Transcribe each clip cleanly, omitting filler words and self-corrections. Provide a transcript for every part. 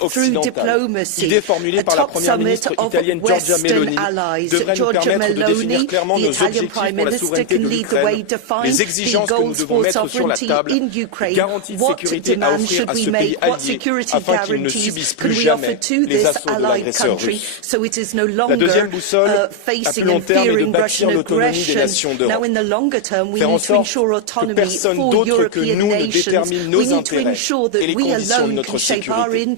occidentale, idée formulée par la première ministre italienne Giorgia Meloni, devrait nous permettre de définir clairement nos objectifs pour la souveraineté de l'Ukraine, les exigences que nous devons mettre sur la table, les garanties de sécurité à offrir à ce pays allié afin qu'il ne subisse plus jamais les assauts de l'agresseur russe. La deuxième boussole, à plus long terme, est de bâtir l'autonomie des nations d'Europe. Faire en sorte que personne d'autre que nous ne détermine nos intérêts et les conditions de notre sécurité.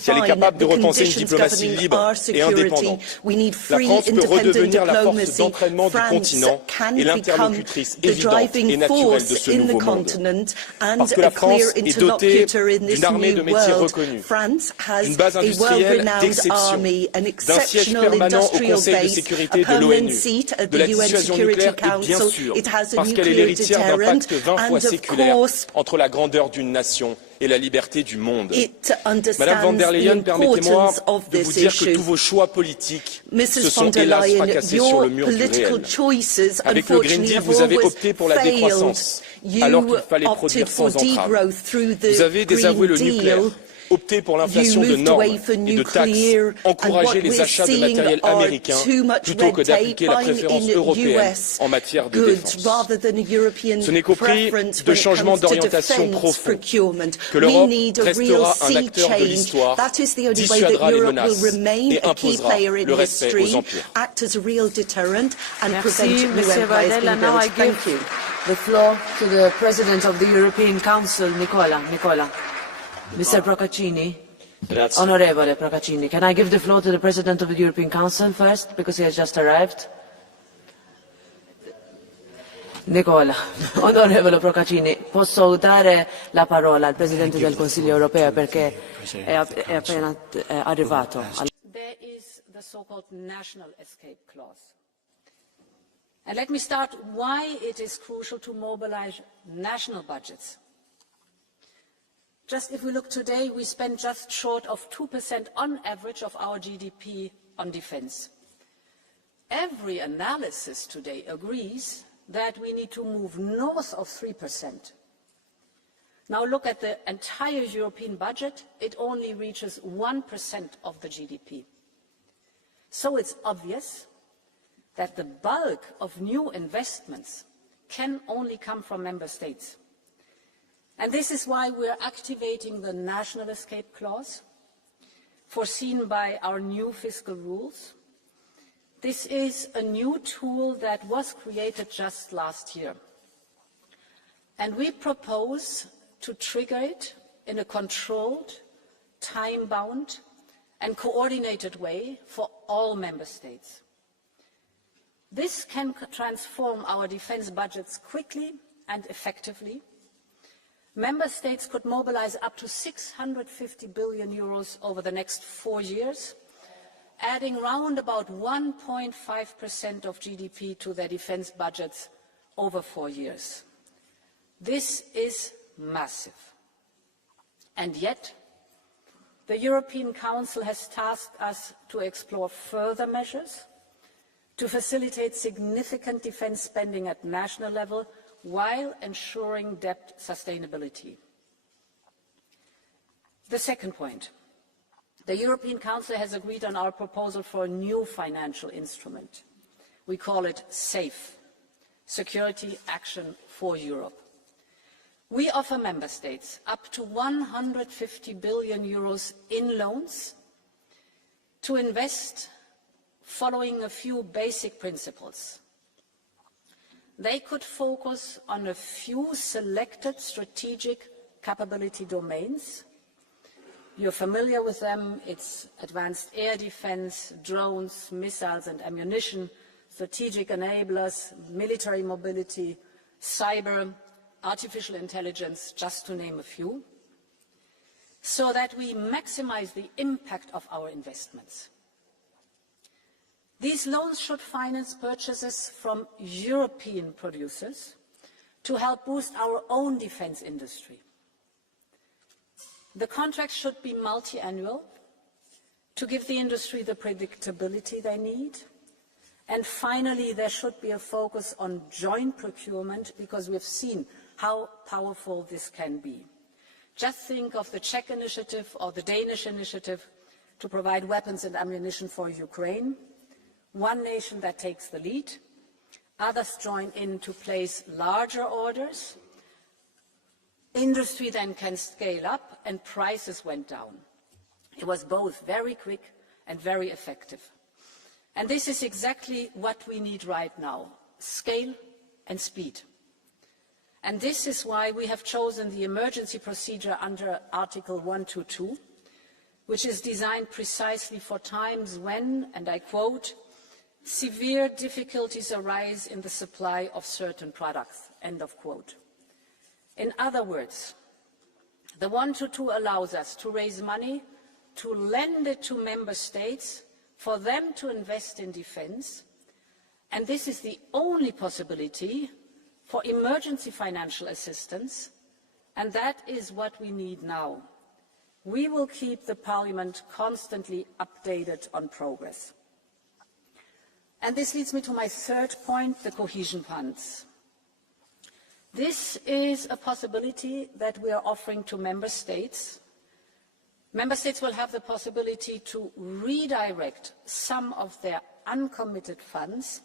Si elle est capable de repenser une diplomatie libre et indépendante, la France peut redevenir la force d'entraînement du continent et l'interlocutrice évidente et naturelle de ce nouveau monde. Parce que la France est dotée d'une armée de métiers reconnue, d'une base industrielle d'exception, d'un siège permanent au Conseil de sécurité de l'ONU, de la dissuasion nucléaire et bien sûr parce qu'elle est l'héritière d'un pacte 20 fois séculaire entre la grandeur d'une nation et la liberté du monde. Madame von der Leyen, permettez-moi de vous dire que tous vos choix politiques se sont hélas fracassés sur le mur du réel. Avec le Green Deal, vous avez opté pour la décroissance, alors qu'il fallait produire sans entrave. Vous avez désavoué le nucléaire, opté pour l'inflation de normes et de taxes, encourager les achats de matériel américain plutôt que d'appliquer la préférence européenne en matière de défense. Ce n'est qu'au prix de changements d'orientation profonds que l'Europe restera un acteur de l'histoire, dissuadera les menaces et imposera le respect aux empires. Merci, Mr. Bardella. Now I give the floor to the President of the European Council, Nicola. Mr. Procaccini, Onorevole Procaccini, can I give the floor to the President of the European Council first, because he has just arrived? Nicola, Onorevole Procaccini, posso dare la parola al Presidente del Consiglio europeo perché è appena arrivato. There is the so-called national escape clause. And let me start why it is crucial to mobilize national budgets. Just if we look today, we spend just short of 2% on average of our GDP on defense. Every analysis today agrees that we need to move north of 3%. Now look at the entire European budget, it only reaches 1% of the GDP. So it's obvious that the bulk of new investments can only come from member states. And this is why we are activating the national escape clause, foreseen by our new fiscal rules. This is a new tool that was created just last year. And we propose to trigger it in a controlled, time-bound and coordinated way for all member states. This can transform our defense budgets quickly and effectively. Member states could mobilize up to 650 billion euros over the next 4 years, adding round about 1.5% of GDP to their defense budgets over 4 years. This is massive. And yet, the European Council has tasked us to explore further measures to facilitate significant defense spending at national level while ensuring debt sustainability. The second point, the European Council has agreed on our proposal for a new financial instrument. We call it SAFE, Security Action for Europe. We offer member states up to 150 billion euros in loans to invest following a few basic principles. They could focus on a few selected strategic capability domains. You're familiar with them. It's advanced air defense, drones, missiles and ammunition, strategic enablers, military mobility, cyber, artificial intelligence, just to name a few, so that we maximize the impact of our investments. These loans should finance purchases from European producers to help boost our own defense industry. The contracts should be multi-annual to give the industry the predictability they need. And finally, there should be a focus on joint procurement because we've seen how powerful this can be. Just think of the Czech initiative or the Danish initiative to provide weapons and ammunition for Ukraine. One nation that takes the lead, others join in to place larger orders. Industry then can scale up and prices went down. It was both very quick and very effective. And this is exactly what we need right now, scale and speed. And this is why we have chosen the emergency procedure under Article 122, which is designed precisely for times when, and I quote, severe difficulties arise in the supply of certain products, end of quote. In other words, the 122 allows us to raise money, to lend it to member states, for them to invest in defense, and this is the only possibility for emergency financial assistance, and that is what we need now. We will keep the Parliament constantly updated on progress. And this leads me to my third point, the cohesion funds. This is a possibility that we are offering to member states. Member states will have the possibility to redirect some of their uncommitted funds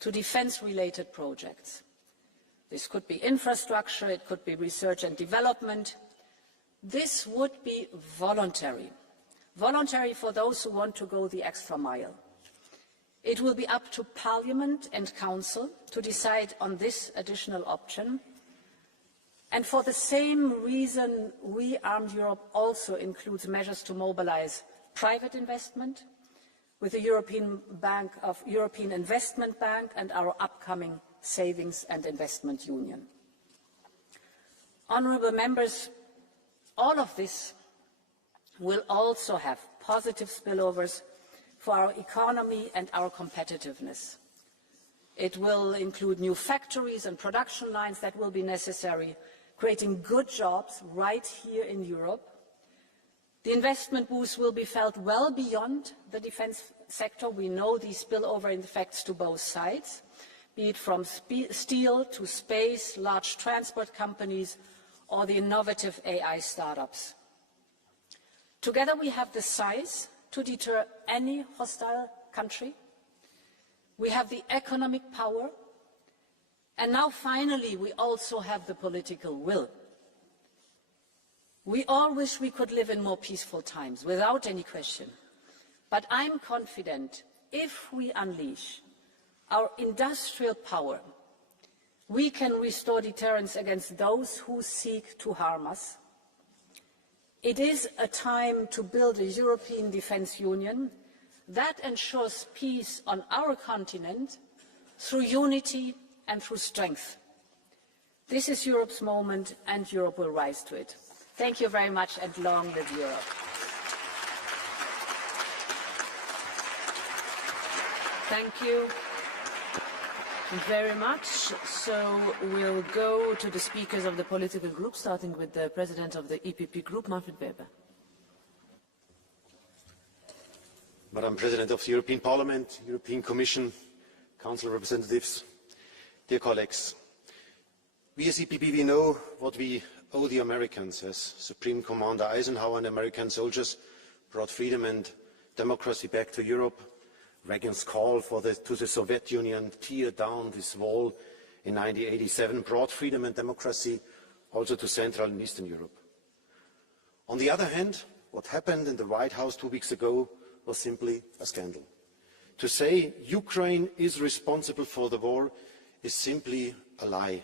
to defence-related projects. This could be infrastructure, it could be research and development. This would be voluntary, voluntary for those who want to go the extra mile. It will be up to Parliament and Council to decide on this additional option. And for the same reason, We Armed Europe also includes measures to mobilise private investment with the European Investment Bank and our upcoming Savings and Investment Union. Honourable members, all of this will also have positive spillovers for our economy and our competitiveness. It will include new factories and production lines that will be necessary, creating good jobs right here in Europe. The investment boost will be felt well beyond the defence sector. We know these spillover effects to both sides, be it from steel to space, large transport companies, or the innovative AI startups. Together we have the size to deter any hostile country. We have the economic power. And now finally we also have the political will. We all wish we could live in more peaceful times, without any question. But I'm confident if we unleash our industrial power, we can restore deterrence against those who seek to harm us. It is a time to build a European Defence Union that ensures peace on our continent through unity and through strength. This is Europe's moment, and Europe will rise to it. Thank you very much, and long live Europe. Thank you very much. So we'll go to the speakers of the political group, starting with the President of the EPP Group, Manfred Weber. Madam President of the European Parliament, European Commission, Council representatives, dear colleagues, we as EPP, we know what we owe the Americans as Supreme Commander Eisenhower and American soldiers brought freedom and democracy back to Europe. Reagan's call to the Soviet Union, tear down this wall in 1987, brought freedom and democracy also to Central and Eastern Europe. On the other hand, what happened in the White House 2 weeks ago was simply a scandal. To say Ukraine is responsible for the war is simply a lie.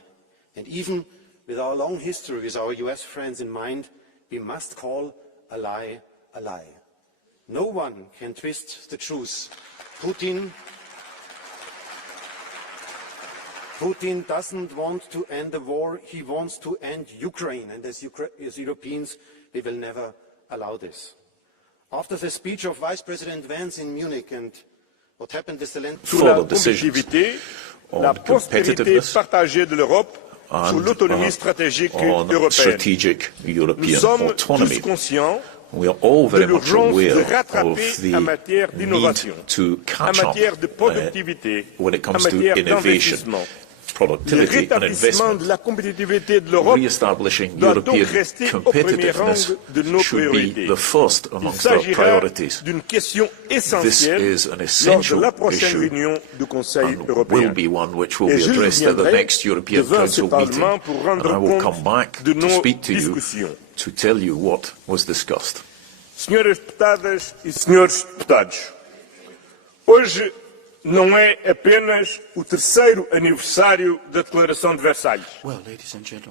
And even with our long history with our US friends in mind, we must call a lie a lie. No one can twist the truth. Putin doesn't want to end the war, he wants to end Ukraine, and as Europeans we will never allow this. After the speech of Vice President Vance in Munich and what happened with the land for the decisions on competitiveness and on strategic European autonomy. We are all very much aware of the need to catch up when it comes to innovation, productivity and investment. Re-establishing European competitiveness should be the first amongst our priorities. This is an essential issue and will be one which will be addressed at the next European Council meeting. And I will come back to speak to you to tell you what was discussed. Senhoras deputadas e senhores deputados, hoje não é apenas o terceiro aniversário da Declaração de Versalhes.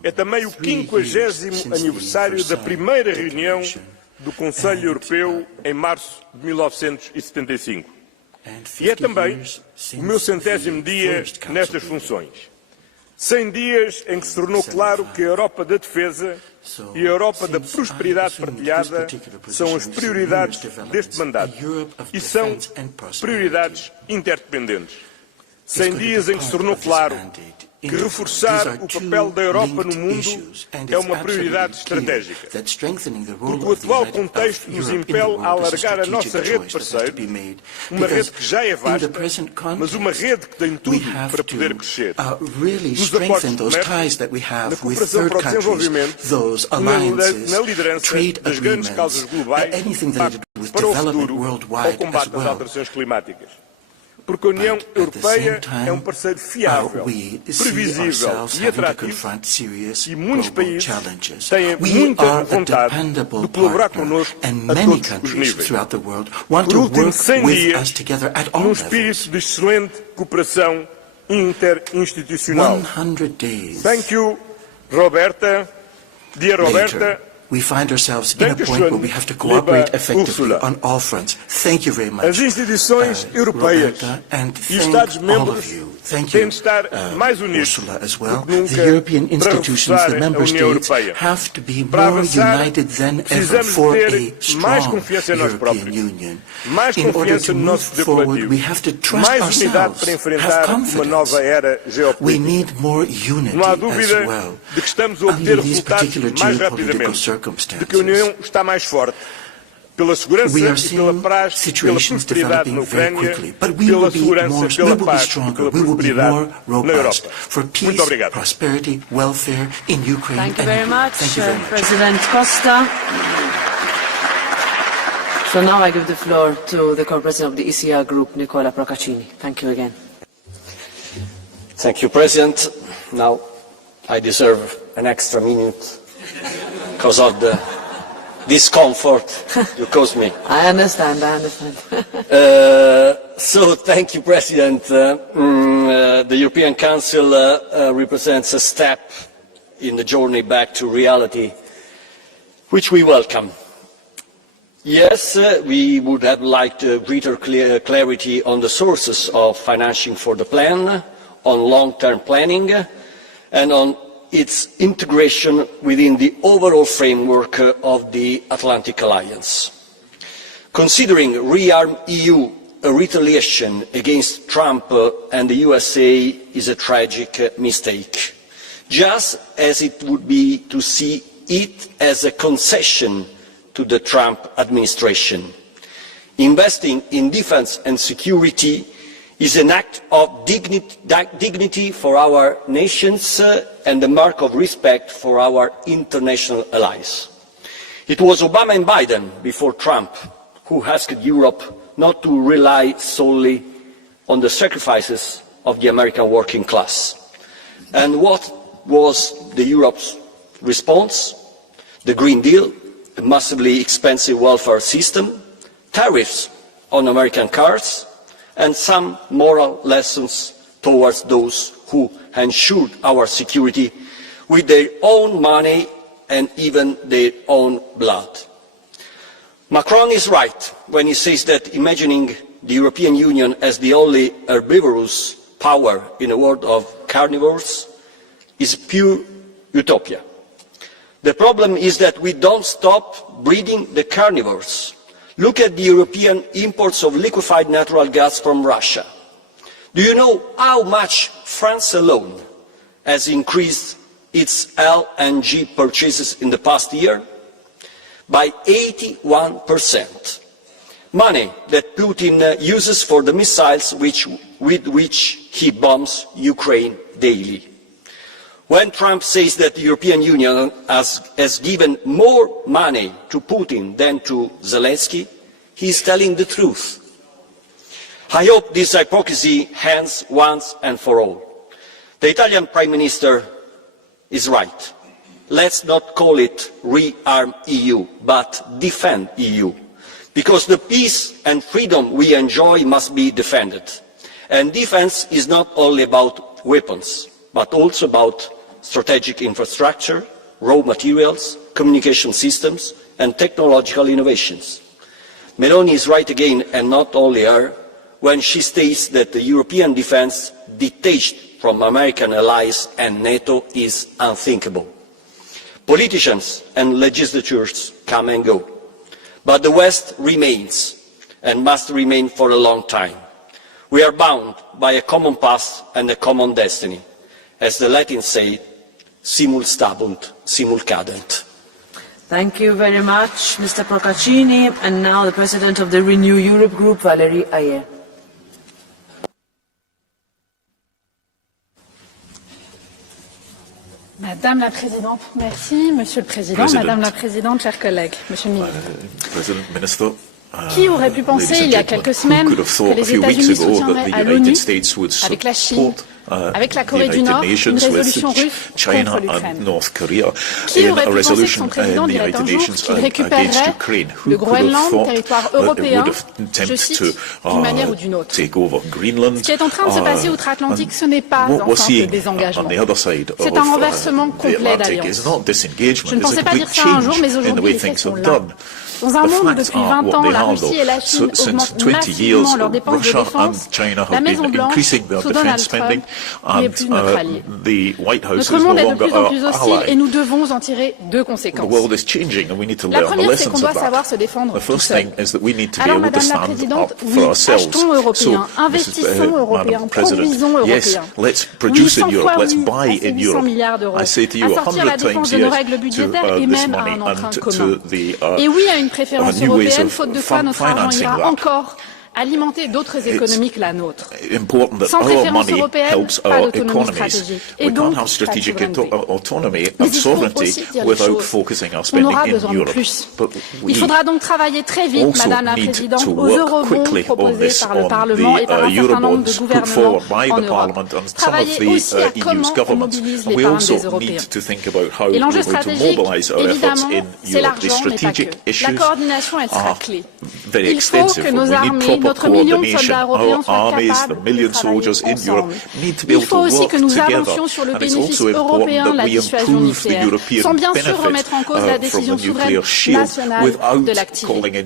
É também o 50º aniversário da primeira reunião do Conselho Europeu em março de 1975. E é também o meu 100º dia nestas funções. 100 dias em que se tornou claro que a Europa da defesa e a Europa da prosperidade partilhada são as prioridades deste mandato e são prioridades interdependentes. 100 dias em que se tornou claro que reforçar o papel da Europa no mundo é uma prioridade estratégica, porque o atual contexto nos impele a alargar a nossa rede de parceiros, uma rede que já é vasta, mas uma rede que tem tudo para poder crescer. Nos acordos de comércio, na cooperação para o desenvolvimento, na liderança das grandes causas globais, para o futuro, ao combate às alterações climáticas. Porque a União Europeia é um parceiro fiável, previsível e atrativo, e muitos países têm muita vontade de colaborar connosco a todos os níveis. Por último, 100 dias, num espírito de excelente cooperação interinstitucional. Thank you, Roberta. Dear Roberta. We find ourselves in a point where we have to cooperate effectively on all fronts. Thank you very much, as instituições europeias e Estados-membros têm de estar mais unidos Ursula, do que nunca the European institutions, the para member União states, Europeia. have to be Para more avançar, united than ever precisamos for ter a mais strong confiança em nós European próprios, Union. mais In order confiança to no move nosso poder forward, coletivo, we have to trust mais unidade ourselves, para have enfrentar uma confidence. nova era We geopolítica. need more unity Não há as dúvida well. de que estamos a Under obter these resultados particular mais geopolitical rapidamente, de que a União circumstances, está mais forte, pela segurança we are e pela seeing paz, pela situations prosperidade na developing very Ucrânia, quickly, but we pela will be segurança, more, we pela will be paz e stronger, pela we will be prosperidade more na robust Europa. for Muito peace, obrigado. prosperity, welfare in Ukraine Thank you and very Europe. much, Thank you very much. President Costa. So now I give the floor to the co-president of the ECR group, Nicola Procaccini. Thank you again. Thank you, President. Now I deserve an extra minute because of the discomfort you caused me. I understand. So thank you, President. The European Council represents a step in the journey back to reality, which we welcome. Yes, we would have liked greater clarity on the sources of financing for the plan, on long-term planning, and on its integration within the overall framework of the Atlantic Alliance. Considering rearm EU a retaliation against Trump and the USA is a tragic mistake, just as it would be to see it as a concession to the Trump administration. Investing in defence and security is an act of dignity for our nations and a mark of respect for our international allies. It was Obama and Biden before Trump who asked Europe not to rely solely on the sacrifices of the American working class. And what was Europe's response? The Green Deal, a massively expensive welfare system, tariffs on American cars, and some moral lessons towards those who ensured our security with their own money and even their own blood. Macron is right when he says that imagining the European Union as the only herbivorous power in a world of carnivores is pure utopia. The problem is that we don't stop breeding the carnivores. Look at the European imports of liquefied natural gas from Russia. Do you know how much France alone has increased its LNG purchases in the past year? By 81%. Money that Putin uses for the missiles with which he bombs Ukraine daily. When Trump says that the European Union has given more money to Putin than to Zelensky, he is telling the truth. I hope this hypocrisy ends once and for all. The Italian Prime Minister is right. Let's not call it rearm EU, but defend EU. Because the peace and freedom we enjoy must be defended. And defense is not only about weapons, but also about strategic infrastructure, raw materials, communication systems, and technological innovations. Meloni is right again, and not only her, when she states that the European defense detached from American allies and NATO is unthinkable. Politicians and legislatures come and go, but the West remains and must remain for a long time. We are bound by a common past and a common destiny. As the Latins say, simul stabunt, simul cadent. Thank you very much, Mr. Procaccini. And now the President of the Renew Europe Group, Valérie Hayer. Madame la Présidente, merci. Monsieur le Président, Madame la Présidente, chers collègues, Monsieur le Ministre. Qui aurait pu penser il y a quelques semaines que les États-Unis soutiendraient à l'ONU, avec la Chine, avec la Corée du Nord, une résolution russe contre l'Ukraine? Qui aurait pu penser que son président dirait un jour qu'il récupérerait le Groenland, territoire européen, je cite, d'une manière ou d'une autre? Ce qui est en train de se passer outre-Atlantique, ce n'est pas un simple désengagement. C'est un renversement complet d'alliance. Je ne pensais pas dire ça un jour, mais aujourd'hui, les faits sont là. Dans un monde où depuis 20 ans, la Russie et la Chine augmentent massivement leurs dépenses de défense, la Maison-Blanche, sous Donald Trump, n'est plus notre allié. Notre monde est de plus en plus hostile et nous devons en tirer deux conséquences. La première, c'est qu'on doit savoir se défendre tout seul. Alors, Madame la Présidente, oui, achetons européens, investissons européens, produisons européens. Oui, 100 fois oui à ces 800 milliards d'euros, à sortir la défense de nos règles budgétaires et même à un emprunt commun. Et oui à une préférence européenne, faute de quoi notre argent ira encore alimenter d'autres économies que la nôtre. Sans préférence européenne, pas d'autonomie stratégique. Et donc, pas de souveraineté. Mais il faut aussi dire les choses. On aura besoin de plus. Il faudra donc travailler très vite, Madame la Présidente, aux eurobonds proposés par le Parlement et par un certain nombre de gouvernements en Europe. Travailler aussi à comment on mobilise l'épargne des Européens. Et l'enjeu stratégique, évidemment, c'est l'argent, mais pas que. La coordination, elle sera clé. Il faut que nos armées, notre million de soldats européens soient capables de travailler ensemble. Il faut aussi que nous avancions sur le bénéfice européen de la dissuasion nucléaire, sans bien sûr remettre en cause la décision souveraine nationale de l'activer.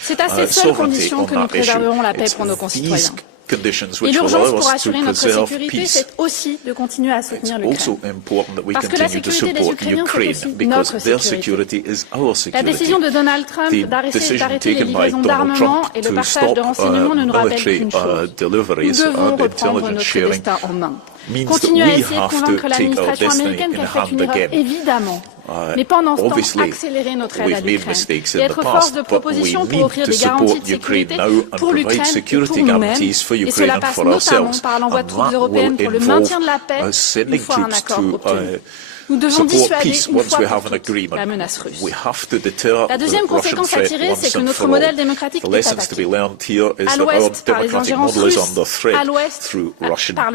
C'est à ces seules conditions que nous préserverons la paix pour nos concitoyens. Et l'urgence pour assurer notre sécurité, c'est aussi de continuer à soutenir l'Ukraine. Parce que la sécurité des Ukrainiens, c'est aussi notre sécurité. La décision de Donald Trump d'arrêter les livraisons d'armement et le partage de renseignements ne nous rappelle qu'une chose. Nous devons reprendre notre destin en main. Continuer à essayer de convaincre l'administration américaine qu'elle fait une erreur, évidemment. Mais pendant ce temps, accélérer notre aide à l'Ukraine et être force de proposition pour offrir des garanties de sécurité pour l'Ukraine et pour nous-mêmes. Et cela passe notamment par l'envoi de troupes européennes pour le maintien de la paix une fois un accord obtenu. Nous devons dissuader une fois pour toutes la menace russe. La deuxième conséquence à tirer, c'est que notre modèle démocratique est attaqué. À l'ouest par les ingérences russes, à l'est par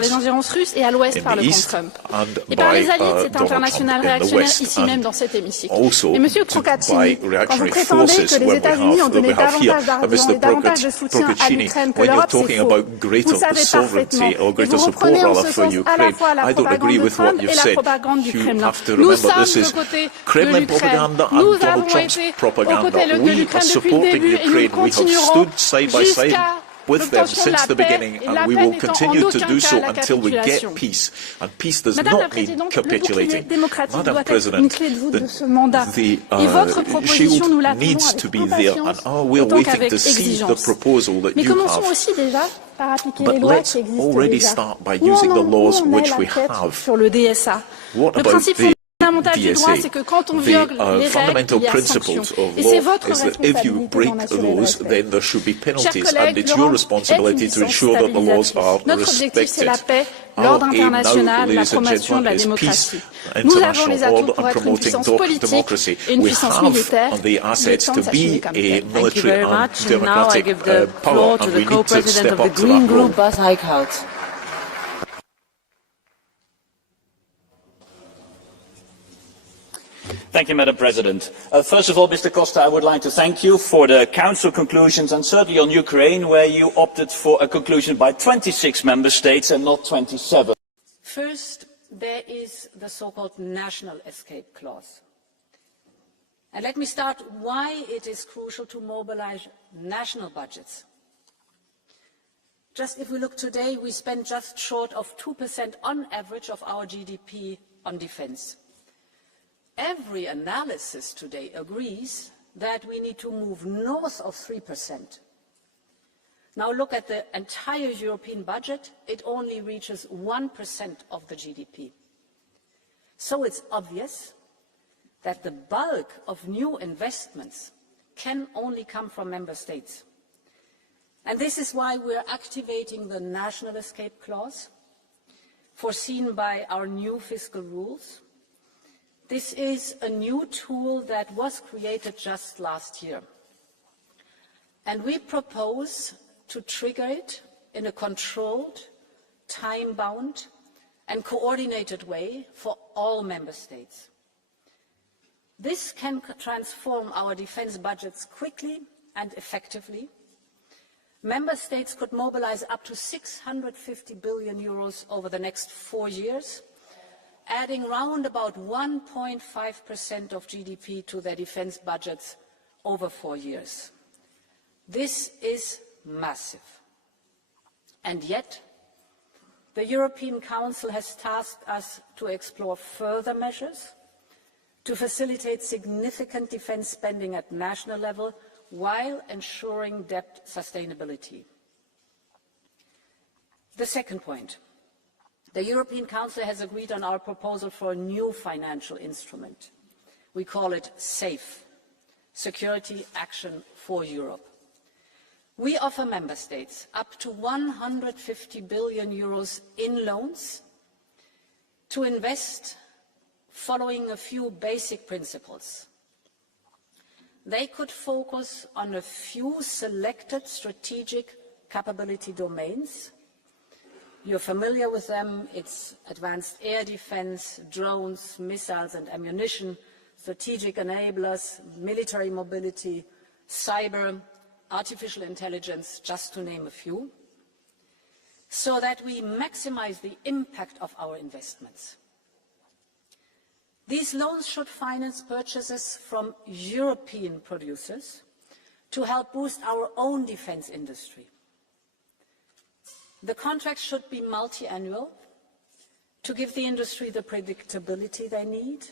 les ingérences russes et à l'ouest par le camp Trump. Et par les alliés de cet international réactionnaire ici même dans cet hémicycle. Et Monsieur Procaccini, quand vous prétendez que les États-Unis ont donné davantage d'argent et davantage de soutien à l'Ukraine que l'Europe, c'est faux. Vous le savez parfaitement. Et vous reprenez en ce sens à la fois la propagande de Trump et la propagande du Kremlin. Nous sommes du côté de l'Ukraine. Nous avons été aux côtés de l'Ukraine depuis le début et nous continuerons jusqu'à l'obtention de la paix et la paix n'étant en aucun cas la capitulation. Madame la Présidente, le bouclier démocratique doit être une clé de voûte de ce mandat. Et votre proposition, nous l'attendons avec impatience, autant qu'avec exigence. Mais commençons aussi déjà par appliquer les lois qui existent déjà. Où en est la tête sur le DSA? Le principe fondamental du droit, c'est que quand on viole les règles, il y a sanctions. Et c'est votre responsabilité d'en assurer le respect. Chers collègues, l'Europe est une puissance stabilisatrice. Notre objectif, c'est la paix, l'ordre international, la promotion de la démocratie. Nous avons les atouts pour être une puissance politique et une puissance militaire. Le temps de s'assumer comme tel. Thank you very much. And now I give the floor to the co-president of the Green Group, Bas Eickhout. Thank you, Madam President. First of all, Mr. Costa, I would like to thank you for the Council conclusions, and certainly on Ukraine, where you opted for a conclusion by 26 member states and not 27. First, there is the so-called national escape clause. And let me start why it is crucial to mobilize national budgets. Just if we look today, we spend just short of 2% on average of our GDP on defense. Every analysis today agrees that we need to move north of 3%. Now look at the entire European budget, it only reaches 1% of the GDP. So it's obvious that the bulk of new investments can only come from member states. And this is why we're activating the national escape clause, foreseen by our new fiscal rules. This is a new tool that was created just last year. And we propose to trigger it in a controlled, time-bound and coordinated way for all member states. This can transform our defense budgets quickly and effectively. Member states could mobilize up to 650 billion euros over the next 4 years, adding round about 1.5% of GDP to their defense budgets over 4 years. This is massive. And yet, the European Council has tasked us to explore further measures to facilitate significant defense spending at national level while ensuring debt sustainability. The second point. The European Council has agreed on our proposal for a new financial instrument. We call it SAFE, Security Action for Europe. We offer member states up to 150 billion euros in loans to invest following a few basic principles. They could focus on a few selected strategic capability domains. You're familiar with them. It's advanced air defense, drones, missiles and ammunition, strategic enablers, military mobility, cyber, artificial intelligence, just to name a few, so that we maximize the impact of our investments. These loans should finance purchases from European producers to help boost our own defense industry. The contracts should be multi-annual to give the industry the predictability they need.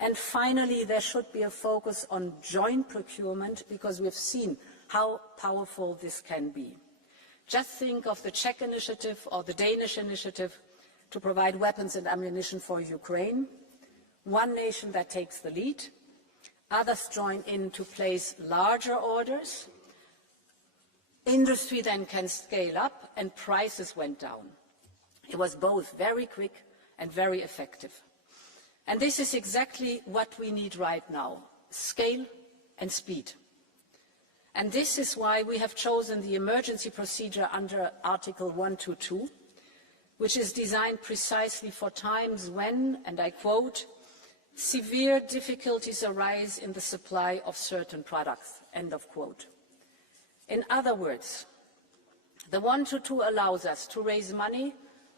And finally, there should be a focus on joint procurement, because we've seen how powerful this can be. Just think of the Czech initiative or the Danish initiative to provide weapons and ammunition for Ukraine. One nation that takes the lead, others join in to place larger orders. Industry then can scale up and prices went down. It was both very quick and very effective. And this is exactly what we need right now, scale and speed. And this is why we have chosen the emergency procedure under Article 122, which is designed precisely for times when, and I quote, severe difficulties arise in the supply of certain products, end of quote. In other words, the 122 allows us to raise money,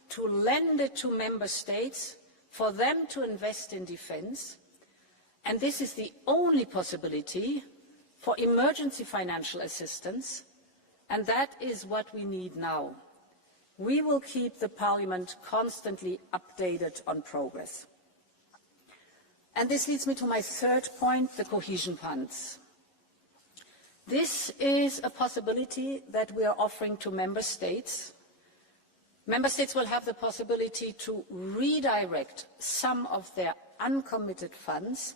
to lend it to member states, for them to invest in defense, and this is the only possibility for emergency financial assistance, and that is what we need now. We will keep the Parliament constantly updated on progress. And this leads me to my third point, the cohesion funds. This is a possibility that we are offering to member states. Member states will have the possibility to redirect some of their uncommitted funds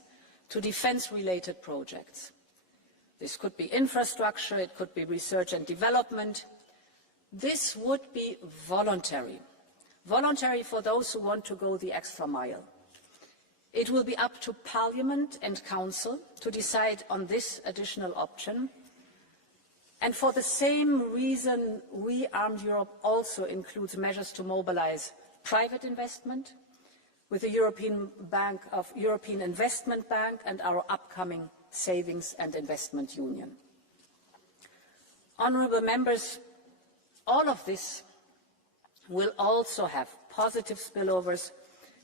to defence-related projects. This could be infrastructure, it could be research and development. This would be voluntary. Voluntary for those who want to go the extra mile. It will be up to Parliament and Council to decide on this additional option. And for the same reason, Rearmed Europe also includes measures to mobilise private investment with the European Investment Bank and our upcoming Savings and Investment Union. Honourable members, all of this will also have positive spillovers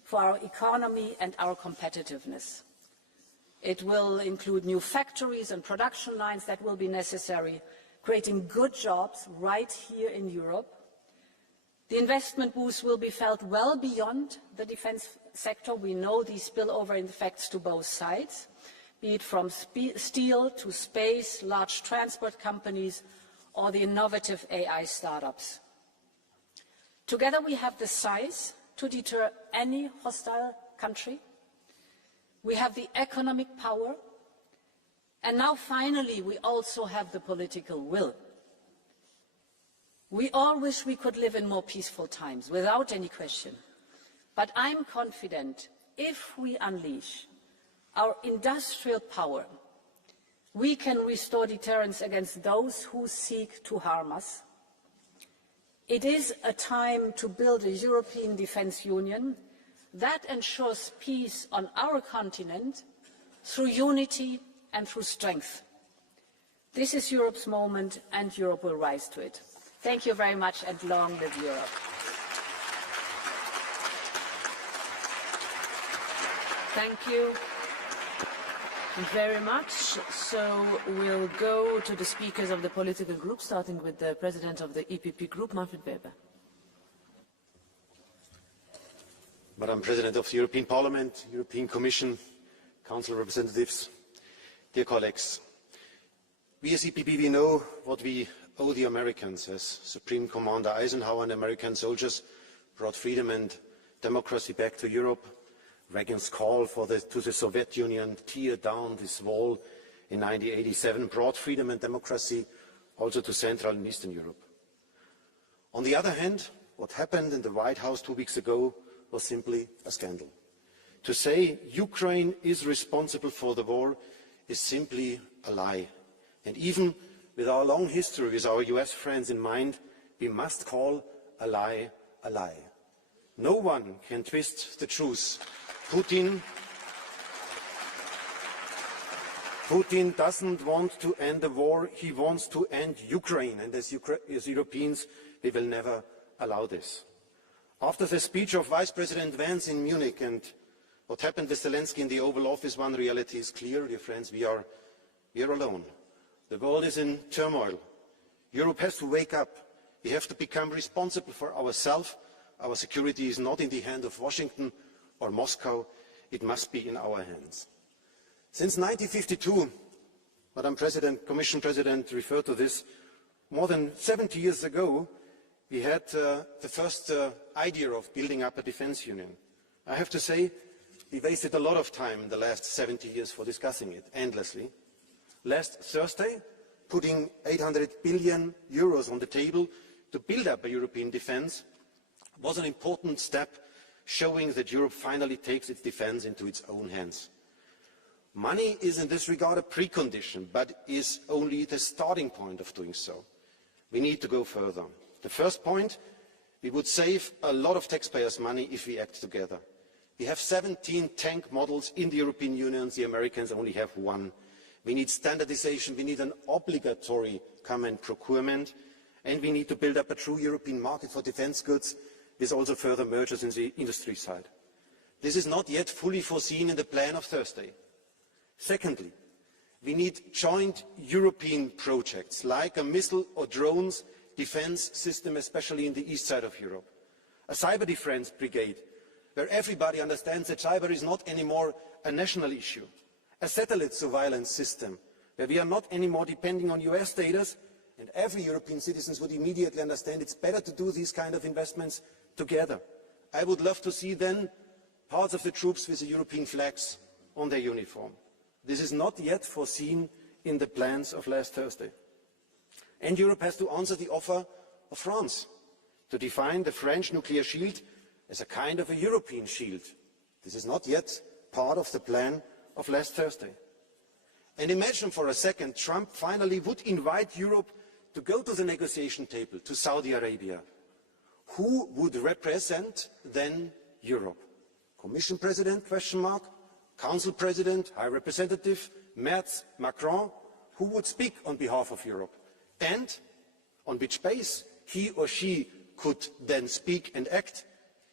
for our economy and our competitiveness. It will include new factories and production lines that will be necessary, creating good jobs right here in Europe. The investment boost will be felt well beyond the defence sector. We know these spillover effects to both sides, be it from steel to space, large transport companies, or the innovative AI startups. Together we have the size to deter any hostile country. We have the economic power. And now finally we also have the political will. We all wish we could live in more peaceful times, without any question. But I'm confident if we unleash our industrial power, we can restore deterrence against those who seek to harm us. It is a time to build a European Defence Union that ensures peace on our continent through unity and through strength. This is Europe's moment, and Europe will rise to it. Thank you very much, and long live Europe. Thank you very much. So we'll go to the speakers of the political group, starting with the President of the EPP Group, Manfred Weber. Madam President of the European Parliament, European Commission, Council representatives, dear colleagues, we as EPP, we know what we owe the Americans as Supreme Commander Eisenhower and American soldiers brought freedom and democracy back to Europe. Reagan's call to the Soviet Union, tear down this wall in 1987, brought freedom and democracy also to Central and Eastern Europe. On the other hand, what happened in the White House 2 weeks ago was simply a scandal. To say Ukraine is responsible for the war is simply a lie. And even with our long history with our US friends in mind, we must call a lie a lie. No one can twist the truth. Putin doesn't want to end the war, he wants to end Ukraine, and as Europeans we will never allow this. After the speech of Vice President Vance in Munich and what happened with Zelensky in the Oval Office, one reality is clear, dear friends, we are alone. The world is in turmoil. Europe has to wake up. We have to become responsible for ourselves. Our security is not in the hand of Washington or Moscow, it must be in our hands. Since 1952, Madam President, Commission President referred to this, more than 70 years ago, we had the first idea of building up a defence union. I have to say, we wasted a lot of time in the last 70 years for discussing it, endlessly. Last Thursday, putting 800 billion euros on the table to build up a European defence was an important step, showing that Europe finally takes its defence into its own hands. Money is in this regard a precondition, but is only the starting point of doing so. We need to go further. The first point, we would save a lot of taxpayers' money if we act together. We have 17 tank models in the European Union, the Americans only have one. We need standardisation, we need an obligatory common procurement, and we need to build up a true European market for defence goods, with also further mergers in the industry side. This is not yet fully foreseen in the plan of Thursday. Secondly, we need joint European projects like a missile or drones defence system, especially in the east side of Europe. A cyber defence brigade, where everybody understands that cyber is not anymore a national issue. A satellite surveillance system, where we are not anymore depending on US data, and every European citizen would immediately understand it's better to do these kind of investments together. I would love to see then parts of the troops with the European flags on their uniform. This is not yet foreseen in the plans of last Thursday. And Europe has to answer the offer of France to define the French nuclear shield as a kind of a European shield. This is not yet part of the plan of last Thursday. And imagine for a second Trump finally would invite Europe to go to the negotiation table, to Saudi Arabia. Who would represent then Europe? Commission President, question mark, Council President, High Representative, Merz, Macron, who would speak on behalf of Europe? And on which base he or she could then speak and act?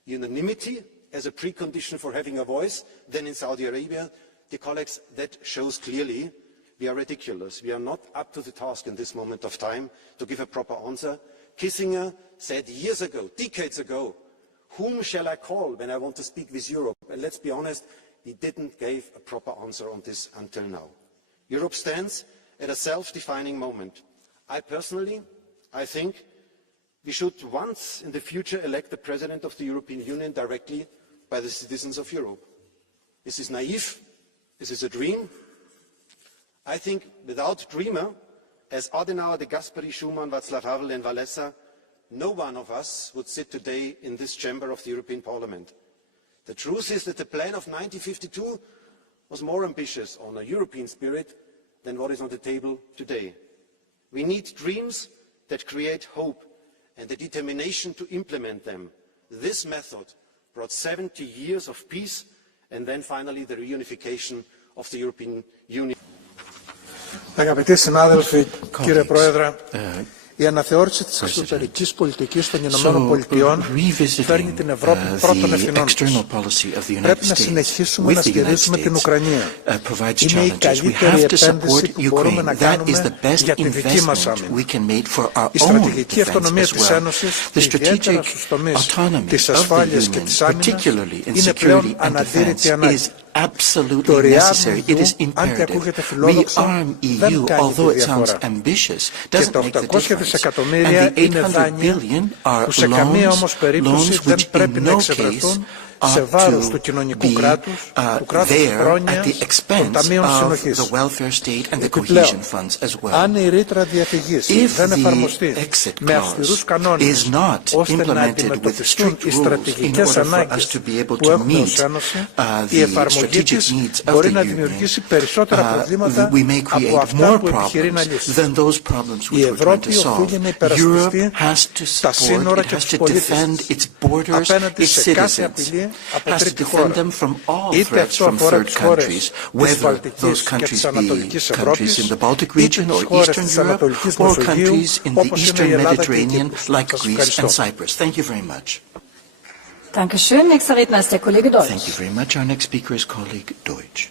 Unanimity as a precondition for having a voice, then in Saudi Arabia, dear colleagues, that shows clearly we are ridiculous. We are not up to the task in this moment of time to give a proper answer. Kissinger said years ago, decades ago, whom shall I call when I want to speak with Europe? And let's be honest, he didn't give a proper answer on this until now. Europe stands at a self-defining moment. I think we should once in the future elect the President of the European Union directly by the citizens of Europe. Is this naive? Is this a dream? I think without dreamer, as Adenauer, De Gasperi, Schuman, Václav Havel and Wałęsa, no one of us would sit today in this chamber of the European Parliament. The truth is that the plan of 1952 was more ambitious on a European spirit than what is on the table today. We need dreams that create hope and the determination to implement them. This method brought 70 years of peace and then finally the reunification of the European Union. Αγαπητοί συνάδελφοι, κύριε Πρόεδρε, η αναθεώρηση της εξωτερικής πολιτικής των Ηνωμένων Πολιτειών φέρνει την Ευρώπη πρώτων ευθυνών της. Πρέπει να συνεχίσουμε να στηρίζουμε την Ουκρανία. Είναι η καλύτερη επένδυση που μπορούμε να κάνουμε για τη δική μας άμυνα. Η στρατηγική αυτονομία της Ένωσης, ιδιαίτερα στους τομείς της ασφάλειας και της άμυνας, είναι πλέον αναδύρυτη ανάγκη. Absolutely necessary. It is imperative. Rearm EU, although it sounds ambitious, doesn't make the difference. And the 800 billion are loans which in no case are to be there at the expense of the welfare state and the cohesion funds as well. If the exit clause is not implemented with strict rules in order for us to be able to meet the strategic needs of the Union, we may create more problems than those problems which we're trying to solve. Europe has to support, it has to defend its borders, its citizens, has to defend them from all threats from third countries, whether those countries be countries in the Baltic region or Eastern Europe, or countries in the Eastern Mediterranean like Greece and Cyprus. Thank you very much. Dankeschön. Nächster Redner ist der Kollege Deutsch. Thank you very much. Our next speaker is colleague Deutsch.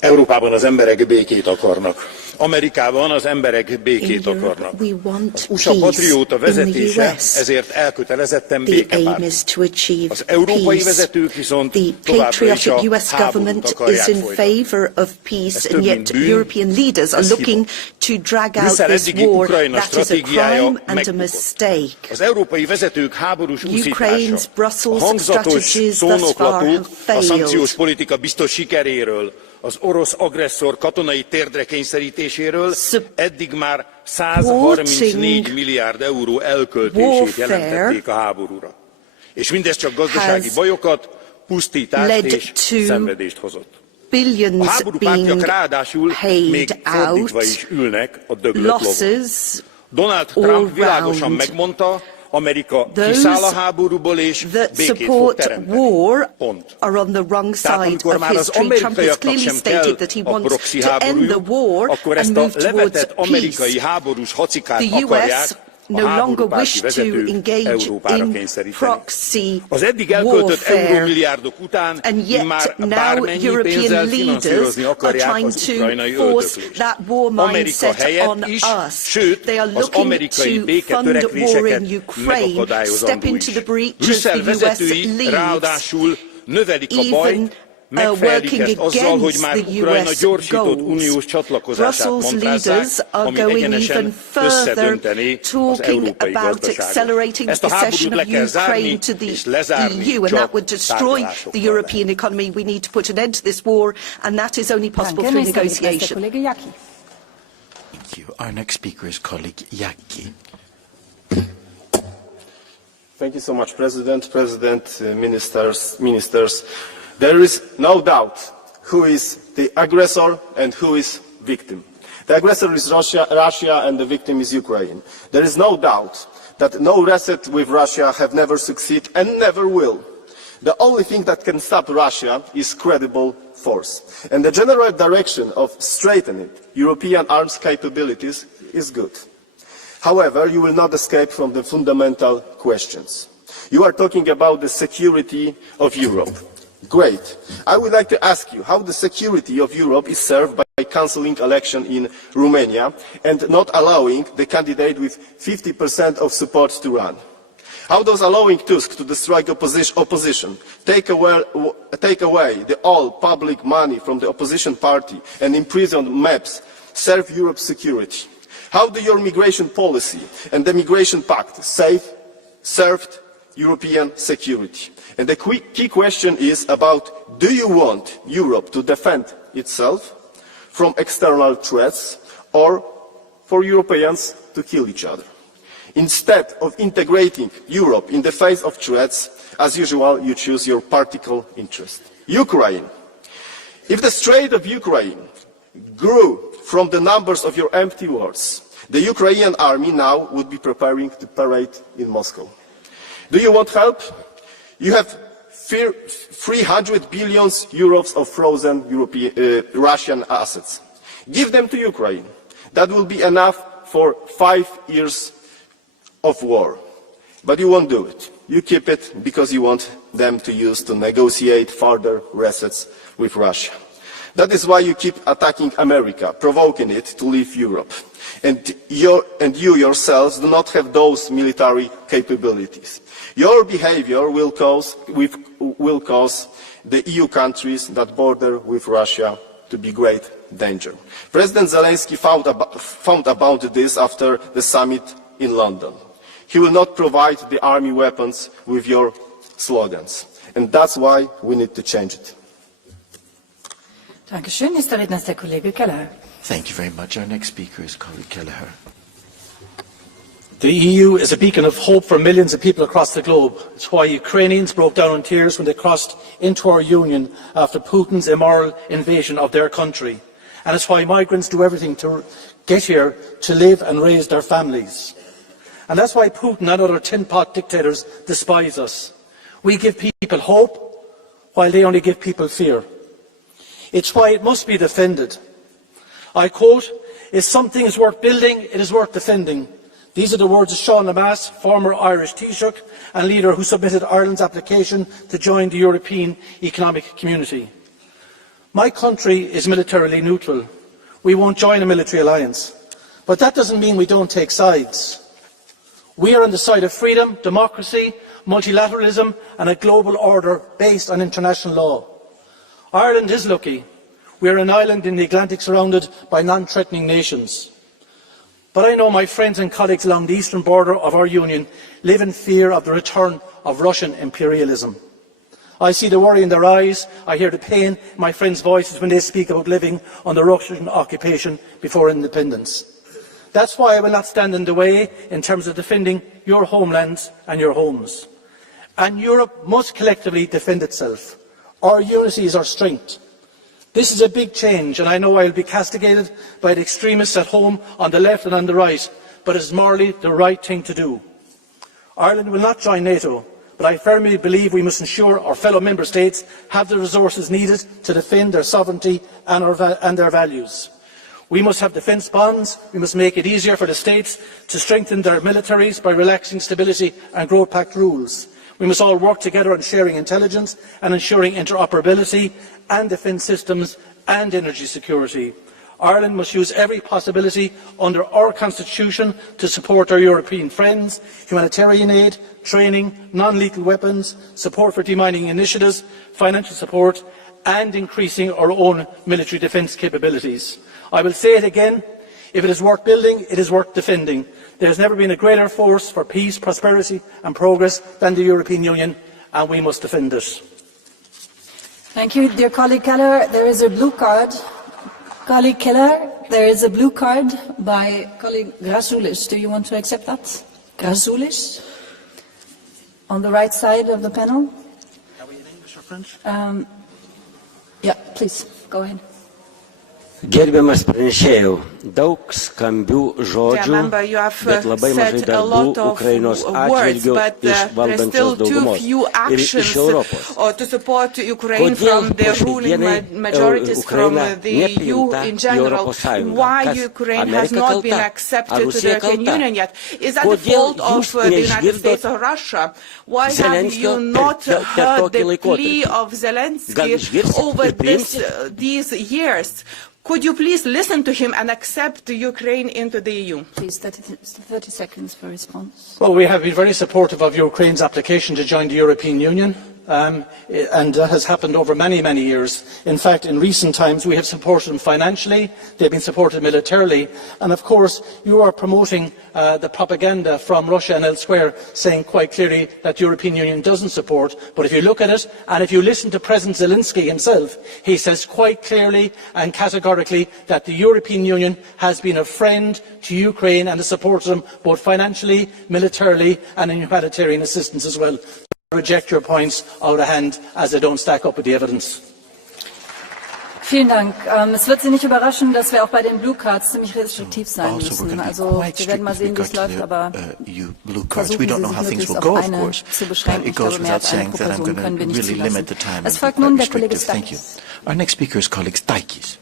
Európában az emberek békét akarnak. Amerikában az emberek békét akarnak. Az USA patrióta vezetése ezért elkötelezetten békepárt. Az európai vezetők viszont továbbra is a háborút akarják folytatni. Ez több mint bűn, ez hiba. Brüsszel eddigi Ukrajna stratégiája megbukott. Az európai vezetők háborús úszítása, a hangzatos szónoklatuk a szankciós politika biztos sikeréről, az orosz agresszor katonai térdre kényszerítéséről eddig már 134 milliárd euró elköltését jelentették a háborúra. És mindez csak gazdasági bajokat, pusztítást és szenvedést hozott. A háború pártiak ráadásul még fordítva is ülnek a döglött lovon. Donald Trump világosan megmondta, Amerika kiszáll a háborúból és békét fog teremteni. Pont. Tehát amikor már az amerikaiaknak sem kell a proxy háborújuk, akkor ezt a levetett amerikai háborús hacikát akarják a háborúpárti vezetők Európára kényszeríteni. Az eddig elköltött eurómilliárdok után már bármennyi pénzzel finanszírozni akarják az ukrajnai öldöklést. Amerika helyett is, sőt, az amerikai béketörekvéseket megakadályozandó is. Brüsszel vezetői ráadásul növelik a bajt, megfejellik azzal, hogy már Ukrajna gyorsított uniós csatlakozását mondrázzák, ami egyenesen összedönteni az európai gazdaságot. Ezt a háborút le kell zárni, és lezárni csak tárgyalásokkal lehet. Thank you. Our next speaker is colleague Jaki. Thank you so much, President, ministers. There is no doubt who is the aggressor and who is victim. The aggressor is Russia and the victim is Ukraine. There is no doubt that no reset with Russia have never succeeded and never will. The only thing that can stop Russia is credible force. And the general direction of strengthening European arms capabilities is good. However, you will not escape from the fundamental questions. You are talking about the security of Europe. Great. I would like to ask you how the security of Europe is served by cancelling election in Romania and not allowing the candidate with 50% of support to run. How does allowing Tusk to destroy opposition, take away the all public money from the opposition party and imprison MEPs serve Europe's security? How do your migration policy and the migration pact served European security? And the key question is about, do you want Europe to defend itself from external threats or for Europeans to kill each other? Instead of integrating Europe in the face of threats, as usual, you choose your particular interest. Ukraine. If the Strait of Ukraine grew from the numbers of your empty words, the Ukrainian army now would be preparing to parade in Moscow. Do you want help? You have 300 billion euros of frozen Russian assets. Give them to Ukraine. That will be enough for 5 years of war. But you won't do it. You keep it because you want them to use to negotiate further resets with Russia. That is why you keep attacking America, provoking it to leave Europe. And you yourselves do not have those military capabilities. Your behavior will cause the EU countries that border with Russia to be great danger. President Zelensky found about this after the summit in London. He will not provide the army weapons with your slogans. And that's why we need to change it. Thank you very much. Our next speaker is colleague Kelleher. The EU is a beacon of hope for millions of people across the globe. It's why Ukrainians broke down in tears when they crossed into our union after Putin's immoral invasion of their country. And it's why migrants do everything to get here to live and raise their families. And that's why Putin and other tin-pot dictators despise us. We give people hope while they only give people fear. It's why it must be defended. I quote, "If something is worth building, it is worth defending." These are the words of Sean Lamass, former Irish Taoiseach and leader who submitted Ireland's application to join the European Economic Community. My country is militarily neutral. We won't join a military alliance. But that doesn't mean we don't take sides. We are on the side of freedom, democracy, multilateralism and a global order based on international law. Ireland is lucky. We are an island in the Atlantic surrounded by non-threatening nations. But I know my friends and colleagues along the eastern border of our union live in fear of the return of Russian imperialism. I see the worry in their eyes, I hear the pain in my friends' voices when they speak about living under Russian occupation before independence. That's why I will not stand in the way in terms of defending your homelands and your homes. And Europe must collectively defend itself. Our unity is our strength. This is a big change, and I know I will be castigated by the extremists at home on the left and on the right, but it is morally the right thing to do. Ireland will not join NATO, but I firmly believe we must ensure our fellow member states have the resources needed to defend their sovereignty and their values. We must have defence bonds. We must make it easier for the states to strengthen their militaries by relaxing Stability and Growth Pact rules. We must all work together on sharing intelligence and ensuring interoperability and defence systems and energy security. Ireland must use every possibility under our constitution to support our European friends, humanitarian aid, training, non-lethal weapons, support for demining initiatives, financial support and increasing our own military defence capabilities. I will say it again, if it is worth building, it is worth defending. There has never been a greater force for peace, prosperity and progress than the European Union, and we must defend it. Thank you, dear colleague Keller. There is a blue card. Colleague Keller, there is a blue card by colleague Grasulis. Do you want to accept that? Grasulis? On the right side of the panel. Are we in English or French? Yeah, please, go ahead. Gerbiamas pranešėjau, daug skambių žodžių, bet labai mažai darbų Ukrainos atžvilgiu iš valdančios daugumos ir iš Europos. Kodėl po šiai dienai Ukraina nepriimta į Europos Sąjungą? Kas Amerika kalta? Ar Rusija kalta? Kodėl jūs neišgirdot Zelenskio per tokį laikotarpį? Gal išgirsit ir priimsit? Could you please listen to him and accept Ukraine into the EU? Please, 30 seconds for response. Well, we have been very supportive of Ukraine's application to join the European Union. And that has happened over many, many years. In fact, in recent times, we have supported them financially, they've been supported militarily, and of course, you are promoting the propaganda from Russia and elsewhere, saying quite clearly that the European Union doesn't support. But if you look at it, and if you listen to President Zelensky himself, he says quite clearly and categorically that the European Union has been a friend to Ukraine and has supported them both financially, militarily, and in humanitarian assistance as well. Reject your points out of hand as they don't stack up with the evidence. Vielen Dank. Es wird Sie nicht überraschen, dass wir auch bei den Blue Cards ziemlich restriktiv sein müssen. Also wir werden mal sehen, wie es läuft, aber versuchen Sie sich möglichst auf eine zu beschränken. Ich glaube, mehr als eine pro Person können wir nicht zulassen. Es folgt nun der Kollege Stakis. Our next speaker is colleague Stakis.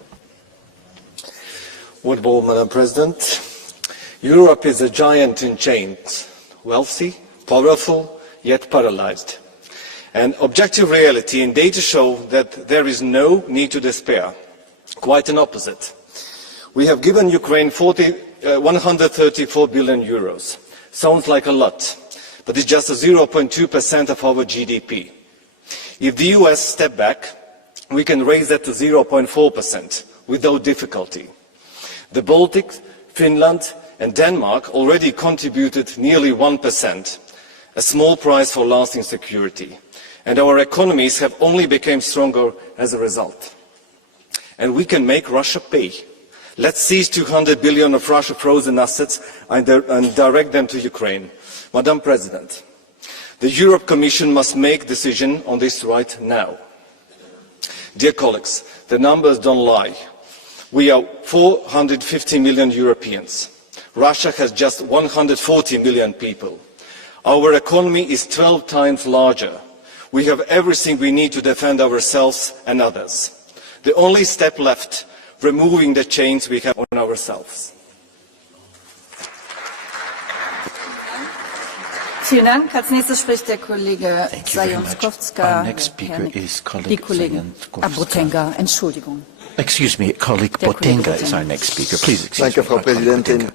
Wonderful, Madam President. Europe is a giant in chains, wealthy, powerful, yet paralysed. And objective reality and data show that there is no need to despair. Quite an opposite. We have given Ukraine 134 billion euros. Sounds like a lot, but it's just 0.2% of our GDP. If the US step back, we can raise that to 0.4% without difficulty. The Baltics, Finland and Denmark already contributed nearly 1%. A small price for lasting security. And our economies have only become stronger as a result. And we can make Russia pay. Let's seize 200 billion of Russia frozen assets and direct them to Ukraine. Madam President, the European Commission must make a decision on this right now. Dear colleagues, the numbers don't lie. We are 450 million Europeans. Russia has just 140 million people. Our economy is 12 times larger. We have everything we need to defend ourselves and others. The only step left, removing the chains we have on ourselves. Vielen Dank. Als nächstes spricht der Kollege Zająckowska. Die Kollegin Botenga, Entschuldigung. Excuse me, colleague Botenga is our next speaker. Please excuse Dank u, Frau Präsidentin.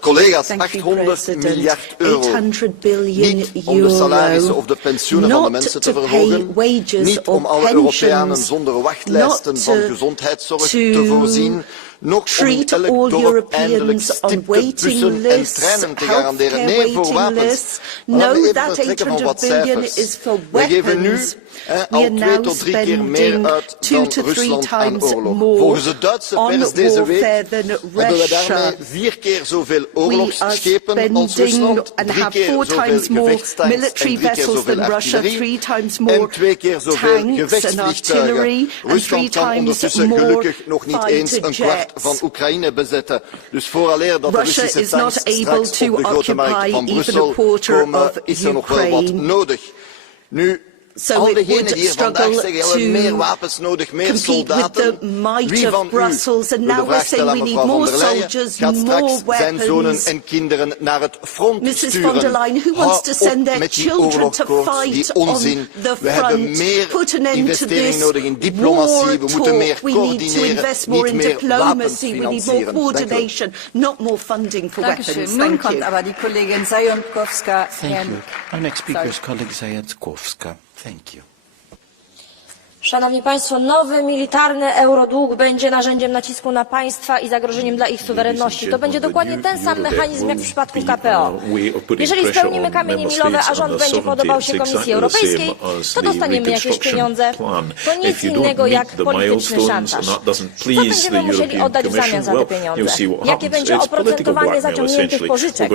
Collega's, 800 miljard euro. Niet om de salarissen of de pensioenen van de mensen te verhogen. Niet om alle Europeanen zonder wachtlijsten van gezondheidszorg te voorzien. Nog om in elk dorp eindelijk stipte bussen en treinen te garanderen. Nee, voor wapens. Maar laten we even vertrekken van wat cijfers. We geven nu al 2 tot 3 keer meer uit dan Rusland aan oorlog. Volgens de Duitse pers deze week hebben we daarmee 4 keer zoveel oorlogsschepen als Rusland, 3 keer zoveel gevechtstanks en 3 keer zoveel artillerie en 2 keer zoveel gevechtsvliegtuigen. Rusland kan ondertussen gelukkig nog niet eens een kwart van Oekraïne bezetten. Dus vooraleer dat de Russische tanks straks op de grote markt van Brussel komen, is er nog wel wat nodig. Nu, al degenen die hier vandaag zeggen, we hebben meer wapens nodig, meer soldaten. Wie van u, wil de vraag stellen aan mevrouw von der Leyen, gaat straks zijn zonen en kinderen naar het front sturen? Hou op met die oorlogskoorts, die onzin. We hebben meer investeringen nodig in diplomatie, we moeten meer coördineren, niet meer wapens financieren. Nun kommt aber die Kollegin Zajątkowska. Thank you. Our next speaker is colleague Zajątkowska. Thank you. Szanowni Państwo, nowy militarny eurodług będzie narzędziem nacisku na państwa i zagrożeniem dla ich suwerenności. To będzie dokładnie ten sam mechanizm jak w przypadku KPO. Jeżeli spełnimy kamienie milowe, a rząd będzie podobał się Komisji Europejskiej, to dostaniemy jakieś pieniądze. To nic innego jak polityczny szantaż. Co będziemy musieli oddać w zamian za te pieniądze? Jakie będzie oprocentowanie zaciągniętych pożyczek?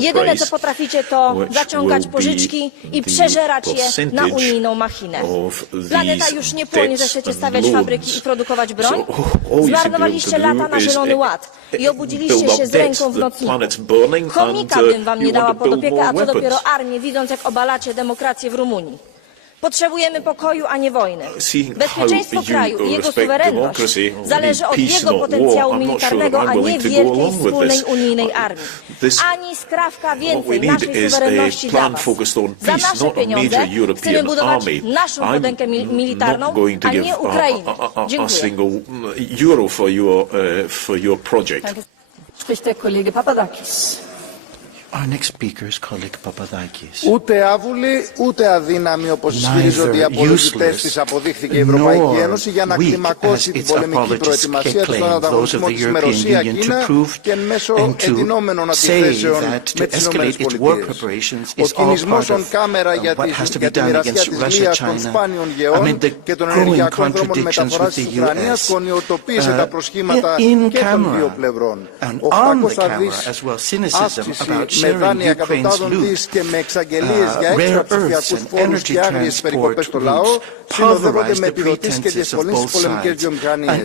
Jedyne co potraficie to zaciągać pożyczki i przeżerać je na unijną machinę. Planeta już nie płonie, że chcecie stawiać fabryki i produkować broń? Zmarnowaliście lata na Zielony Ład i obudziliście się z ręką w nocniku. Chomika bym wam nie dała pod opiekę, a co dopiero armię, widząc jak obalacie demokrację w Rumunii. Potrzebujemy pokoju, a nie wojny. Bezpieczeństwo kraju i jego suwerenność zależy od jego potencjału militarnego, a nie wielkiej wspólnej unijnej armii. Ani skrawka więcej naszej suwerenności dla was. Za nasze pieniądze chcemy budować naszą potęgę militarną, a nie Ukrainę. Dziękuję. Spricht der Kollege Papadakis. Our next speaker is colleague Papadakis. Ούτε άβουλη, ούτε αδύναμη όπως ισχυρίζονται οι απολογητές της αποδείχθηκε η Ευρωπαϊκή Ένωση για να κλιμακώσει την πολεμική προετοιμασία του στον ανταγωνισμό της με Ρωσία, Κίνα και μέσω εντυνόμενων αντιθέσεων με τις ΗΠΑ. Ο κινησμός των κάμερα για τη μοιρασιά της Λίας των σπάνιων γεών και των ενεργειακών δρόμων μεταφοράς της Ουκρανίας γονιοτοποίησε τα προσχήματα και των δύο πλευρών. 800 δις αύξηση με δάνεια εκατοντάδων δις και με εξαγγελίες για έξτρα ψηφιακούς φόρους και άγριες περικοπές στο λαό συνοδεύονται με επιδοτήσεις και διευκολύνσεις στις πολεμικές βιομηχανίες.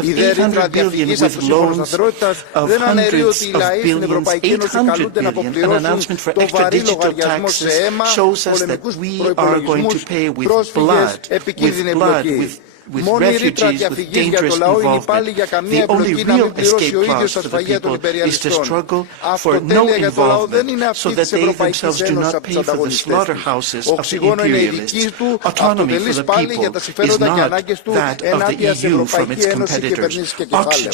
Η δε ρήτρα διαφυγής από το Σύμφωνο Σταθερότητας δεν αναιρεί ότι οι λαοί στην Ευρωπαϊκή Ένωση καλούνται να αποπληρώσουν το βαρύ λογαριασμό σε αίμα, πολεμικούς προϋπολογισμούς, πρόσφυγες, επικίνδυνη εμπλοκή. Μόνη η ρήτρα διαφυγής για το λαό είναι πάλι για καμία εμπλοκή να μην πληρώσει ο ίδιος τα σφαγεία των υπεριαλιστών. Αυτοτέλεια για το λαό δεν είναι αυτή της Ευρωπαϊκής Ένωσης από τους ανταγωνιστές του. Οξυγόνο είναι η δική του, αυτοτελής πάλι για τα συμφέροντα και ανάγκες του ενάντια σε Ευρωπαϊκή Ένωση, κυβερνήσεις και κεφάλαιο.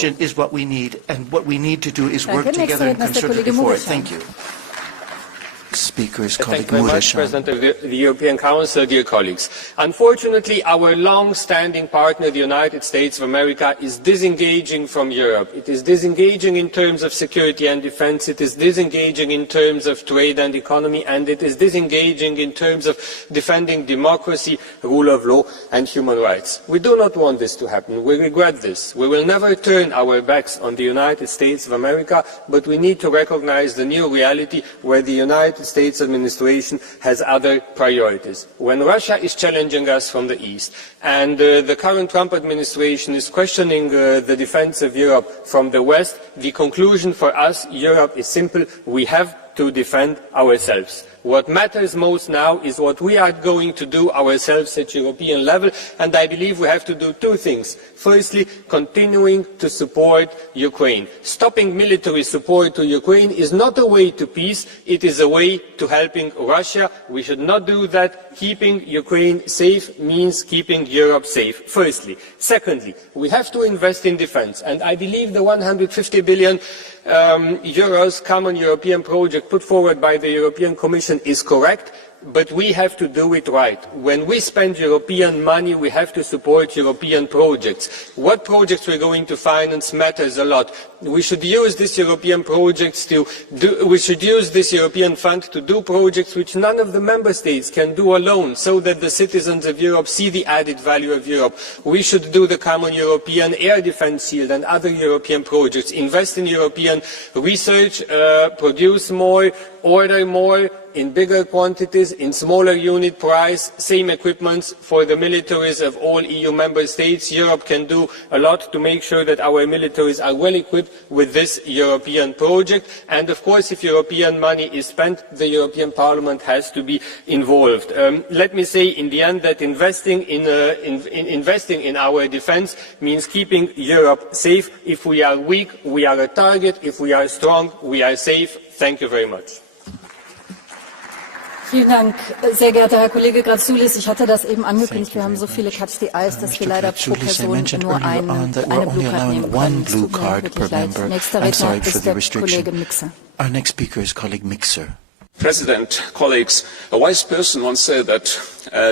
Speaker is Thank you very much, President of the European Council, dear colleagues. Unfortunately, our long-standing partner, the United States of America, is disengaging from Europe. It is disengaging in terms of security and defense, it is disengaging in terms of trade and economy, and it is disengaging in terms of defending democracy, rule of law, and human rights. We do not want this to happen. We regret this. We will never turn our backs on the United States of America, but we need to recognize the new reality where the United States administration has other priorities. When Russia is challenging us from the east and the current Trump administration is questioning the defense of Europe from the west, the conclusion for us, Europe, is simple. We have to defend ourselves. What matters most now is what we are going to do ourselves at European level, and I believe we have to do two things. Firstly, continuing to support Ukraine. Stopping military support to Ukraine is not a way to peace, it is a way to helping Russia. We should not do that. Keeping Ukraine safe means keeping Europe safe, firstly. Secondly, we have to invest in defense, and I believe the 150 billion euros common European project put forward by the European Commission is correct, but we have to do it right. When we spend European money, we have to support European projects. What projects we're going to finance matters a lot. We should use this European we should use this European fund to do projects which none of the member states can do alone, so that the citizens of Europe see the added value of Europe. We should do the common European air defense shield and other European projects, invest in European research, produce more, order more, in bigger quantities, in smaller unit price, same equipment for the militaries of all EU member states. Europe can do a lot to make sure that our militaries are well equipped with this European project. And of course, if European money is spent, the European Parliament has to be involved. Let me say in the end that investing in our defence means keeping Europe safe. If we are weak, we are a target. If we are strong, we are safe. Thank you very much. Vielen Dank, sehr geehrter Herr Kollege Gratsoulis. Ich hatte das eben angekündigt. Wir haben so viele Catch the Eyes, dass wir leider pro Person nur eine Blue Card nehmen können. Es tut mir wirklich leid. Nächster Redner ist der Kollege Mixer. Our next speaker is colleague Mixer. President, colleagues, a wise person once said that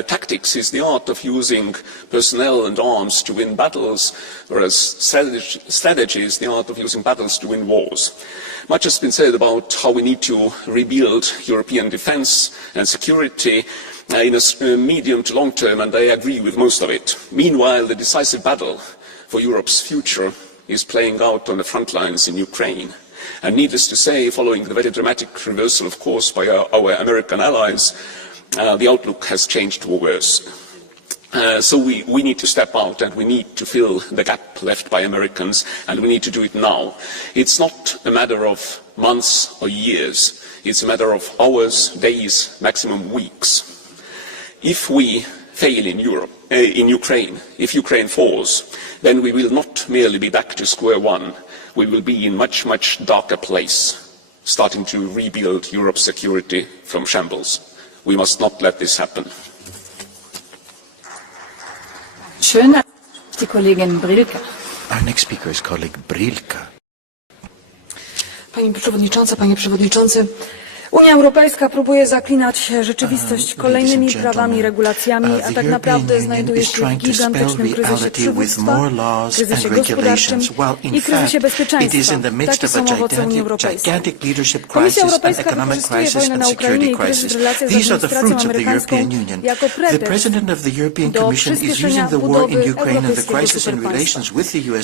tactics is the art of using personnel and arms to win battles, whereas strategy is the art of using battles to win wars. Much has been said about how we need to rebuild European defence and security in a medium to long term, and I agree with most of it. Meanwhile, the decisive battle for Europe's future is playing out on the front lines in Ukraine. And needless to say, following the very dramatic reversal of course by our American allies, the outlook has changed to worse. So we need to step out and we need to fill the gap left by Americans, and we need to do it now. It's not a matter of months or years. It's a matter of hours, days, maximum weeks. If we fail in Ukraine, if Ukraine falls, then we will not merely be back to square one. We will be in a much, much darker place, starting to rebuild Europe's security from shambles. We must not let this happen. Schön, die Kollegin Brilka. Our next speaker is colleague Brilka. Pani Przewodnicząca, Panie Przewodniczący, Unia Europejska próbuje zaklinać rzeczywistość kolejnymi prawami i regulacjami, a tak naprawdę znajduje się w gigantycznym kryzysie przywództwa, kryzysie gospodarczym i kryzysie bezpieczeństwa. Takie są owoce Unii Europejskiej. Komisja Europejska wykorzystuje wojnę na Ukrainie i kryzys w relacjach z administracją amerykańską jako pretekst do przyspieszenia budowy europejskiego superpaństwa.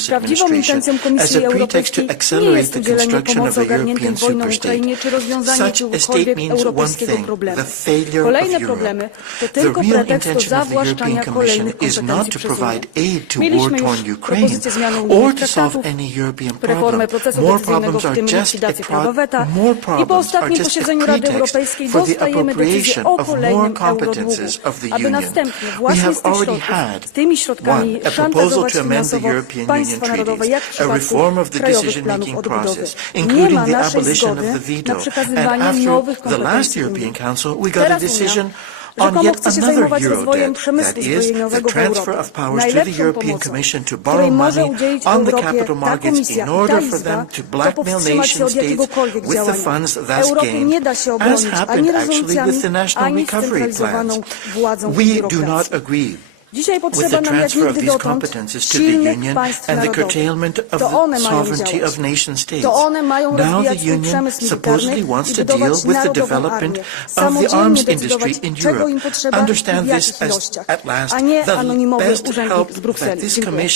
Prawdziwą intencją Komisji Europejskiej nie jest udzielenie pomocy ogarniętym wojną Ukrainie czy rozwiązanie europejskiego problemu. Kolejne problemy to tylko pretekst do zawłaszczania kolejnych kompetencji przez Unię. Mieliśmy już propozycję zmiany unijnych traktatów, reformę procesu decyzyjnego, w tym likwidację prawa weta i po ostatnim posiedzeniu Rady Europejskiej dostajemy decyzję o kolejnym eurodługu, aby następnie właśnie z tymi środkami szantażować finansowo państwa narodowe, jak w przypadku krajowych planów odbudowy. Nie ma naszej zgody na przekazywanie nowych kompetencji Unii. Teraz Unia rzekomo chce się zajmować rozwojem przemysłu zbrojeniowego w Europie. Najlepszą pomocą, której może udzielić Europie ta Komisja i ta Izba, to powstrzymać się od jakiegokolwiek działania. Europie nie da się obronić ani rezolucjami, ani scentralizowaną władzą i biurokracją. Dzisiaj potrzeba nam jak nigdy dotąd silnych państw narodowych. To one mają działać. To one mają rozwijać swój przemysł militarny i budować narodową armię. Samodzielnie decydować, czego im potrzeba i w jakich ilościach, a nie anonimowy urzędnik z Brukseli. Dziękuję.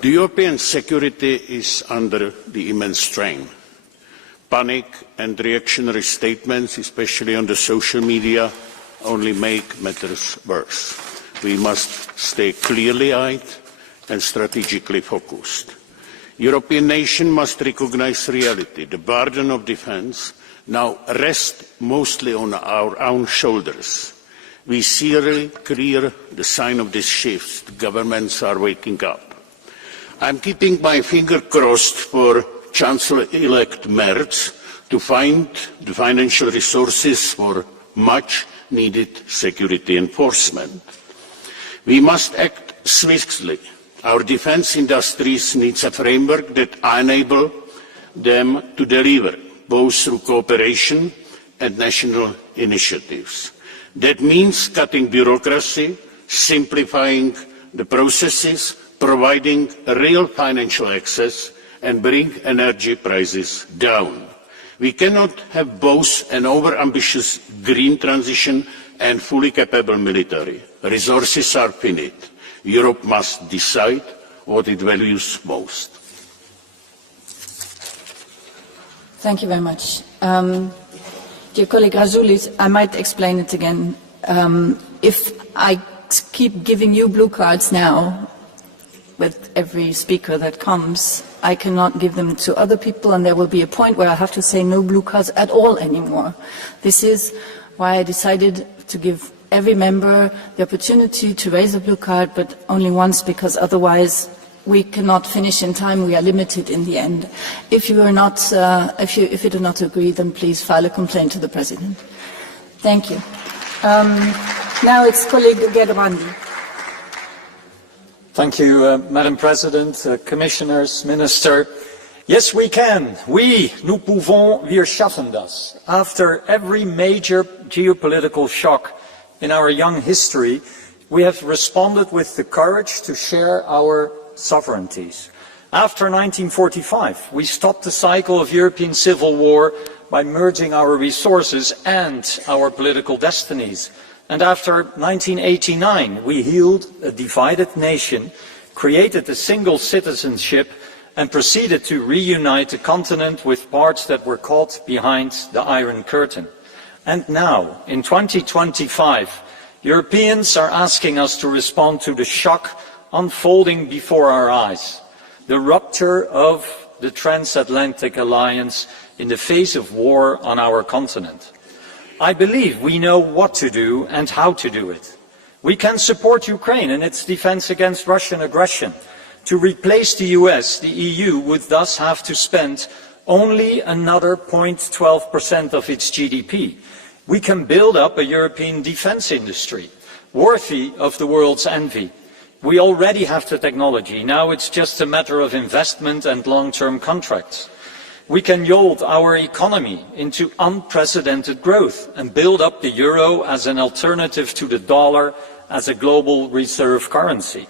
The European security is under the immense strain. Panic and reactionary statements, especially on the social media, only make matters worse. We must stay clearly-eyed and strategically focused. European nations must recognise reality. The burden of defence now rests mostly on our own shoulders. We see clear the sign of this shift. The governments are waking up. I'm keeping my finger crossed for Chancellor-elect Merz to find the financial resources for much-needed security enforcement. We must act swiftly. Our defence industries need a framework that enables them to deliver, both through cooperation and national initiatives. That means cutting bureaucracy, simplifying the processes, providing real financial access, and bring energy prices down. We cannot have both an over-ambitious green transition and fully capable military. Resources are finite. Europe must decide what it values most. Thank you very much. Dear colleague Razoulis, I might explain it again. If I keep giving you blue cards now, with every speaker that comes, I cannot give them to other people, and there will be a point where I have to say no blue cards at all anymore. This is why I decided to give every member the opportunity to raise a blue card, but only once, because otherwise we cannot finish in time. We are limited in the end. If you are not, if you do not agree, then please file a complaint to the President. Thank you. Now it's colleague Gerbrandi. Thank you, Madam President, Commissioners, Minister. Yes, we can. Nous pouvons, wir schaffen das. After every major geopolitical shock in our young history, we have responded with the courage to share our sovereignties. After 1945, we stopped the cycle of European civil war by merging our resources and our political destinies. And after 1989, we healed a divided nation, created a single citizenship, and proceeded to reunite the continent with parts that were caught behind the Iron Curtain. And now, in 2025, Europeans are asking us to respond to the shock unfolding before our eyes, the rupture of the transatlantic alliance in the face of war on our continent. I believe we know what to do and how to do it. We can support Ukraine in its defense against Russian aggression. To replace the US, the EU would thus have to spend only another 0.12% of its GDP. We can build up a European defense industry, worthy of the world's envy. We already have the technology. Now it's just a matter of investment and long-term contracts. We can yolt our economy into unprecedented growth and build up the euro as an alternative to the dollar as a global reserve currency.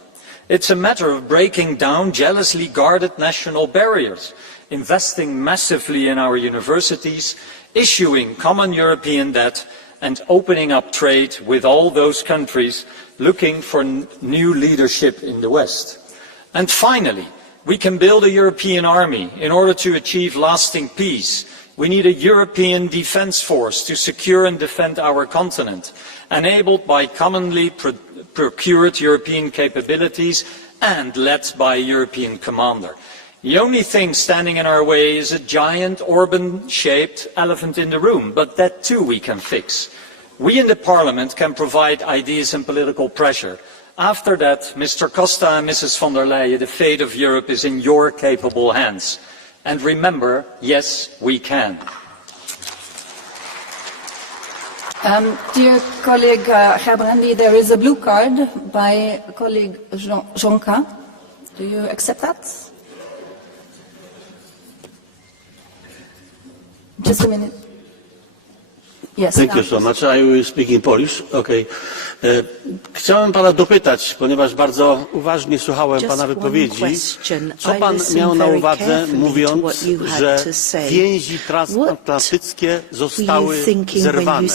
It's a matter of breaking down jealously guarded national barriers, investing massively in our universities, issuing common European debt, and opening up trade with all those countries looking for new leadership in the West. And finally, we can build a European army in order to achieve lasting peace. We need a European defence force to secure and defend our continent, enabled by commonly procured European capabilities and led by a European commander. The only thing standing in our way is a giant Orban-shaped elephant in the room, but that too we can fix. We in the Parliament can provide ideas and political pressure. After that, Mr. Costa and Mrs. von der Leyen, the fate of Europe is in your capable hands. And remember, yes, we can. Dear colleague Gerbrandi, there is a blue card by colleague Zonka. Do you accept that? Just a minute. Yes. Thank you so much. I will speak in Polish. Okay. Chciałem pana dopytać, ponieważ bardzo uważnie słuchałem pana wypowiedzi, co pan miał na uwadze, mówiąc, że więzi transatlantyckie zostały zerwane.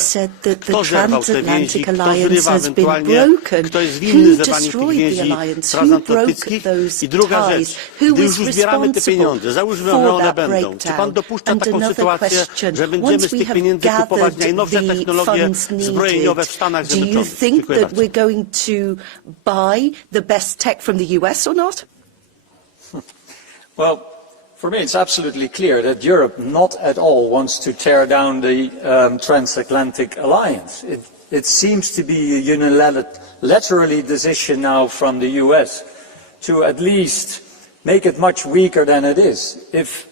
Kto zerwał te więzi, kto zrywa ewentualnie, kto jest winny zerwaniu tych więzi transatlantyckich? I druga rzecz, gdy już zbieramy te pieniądze, załóżmy, że one będą, czy pan dopuszcza taką sytuację, że będziemy z tych pieniędzy kupować najnowsze technologie zbrojeniowe w Stanach Zjednoczonych? That we're going to buy the best tech from the US or not? Well, for me it's absolutely clear that Europe not at all wants to tear down the transatlantic alliance. It seems to be a unilaterally decision now from the US to at least make it much weaker than it is. If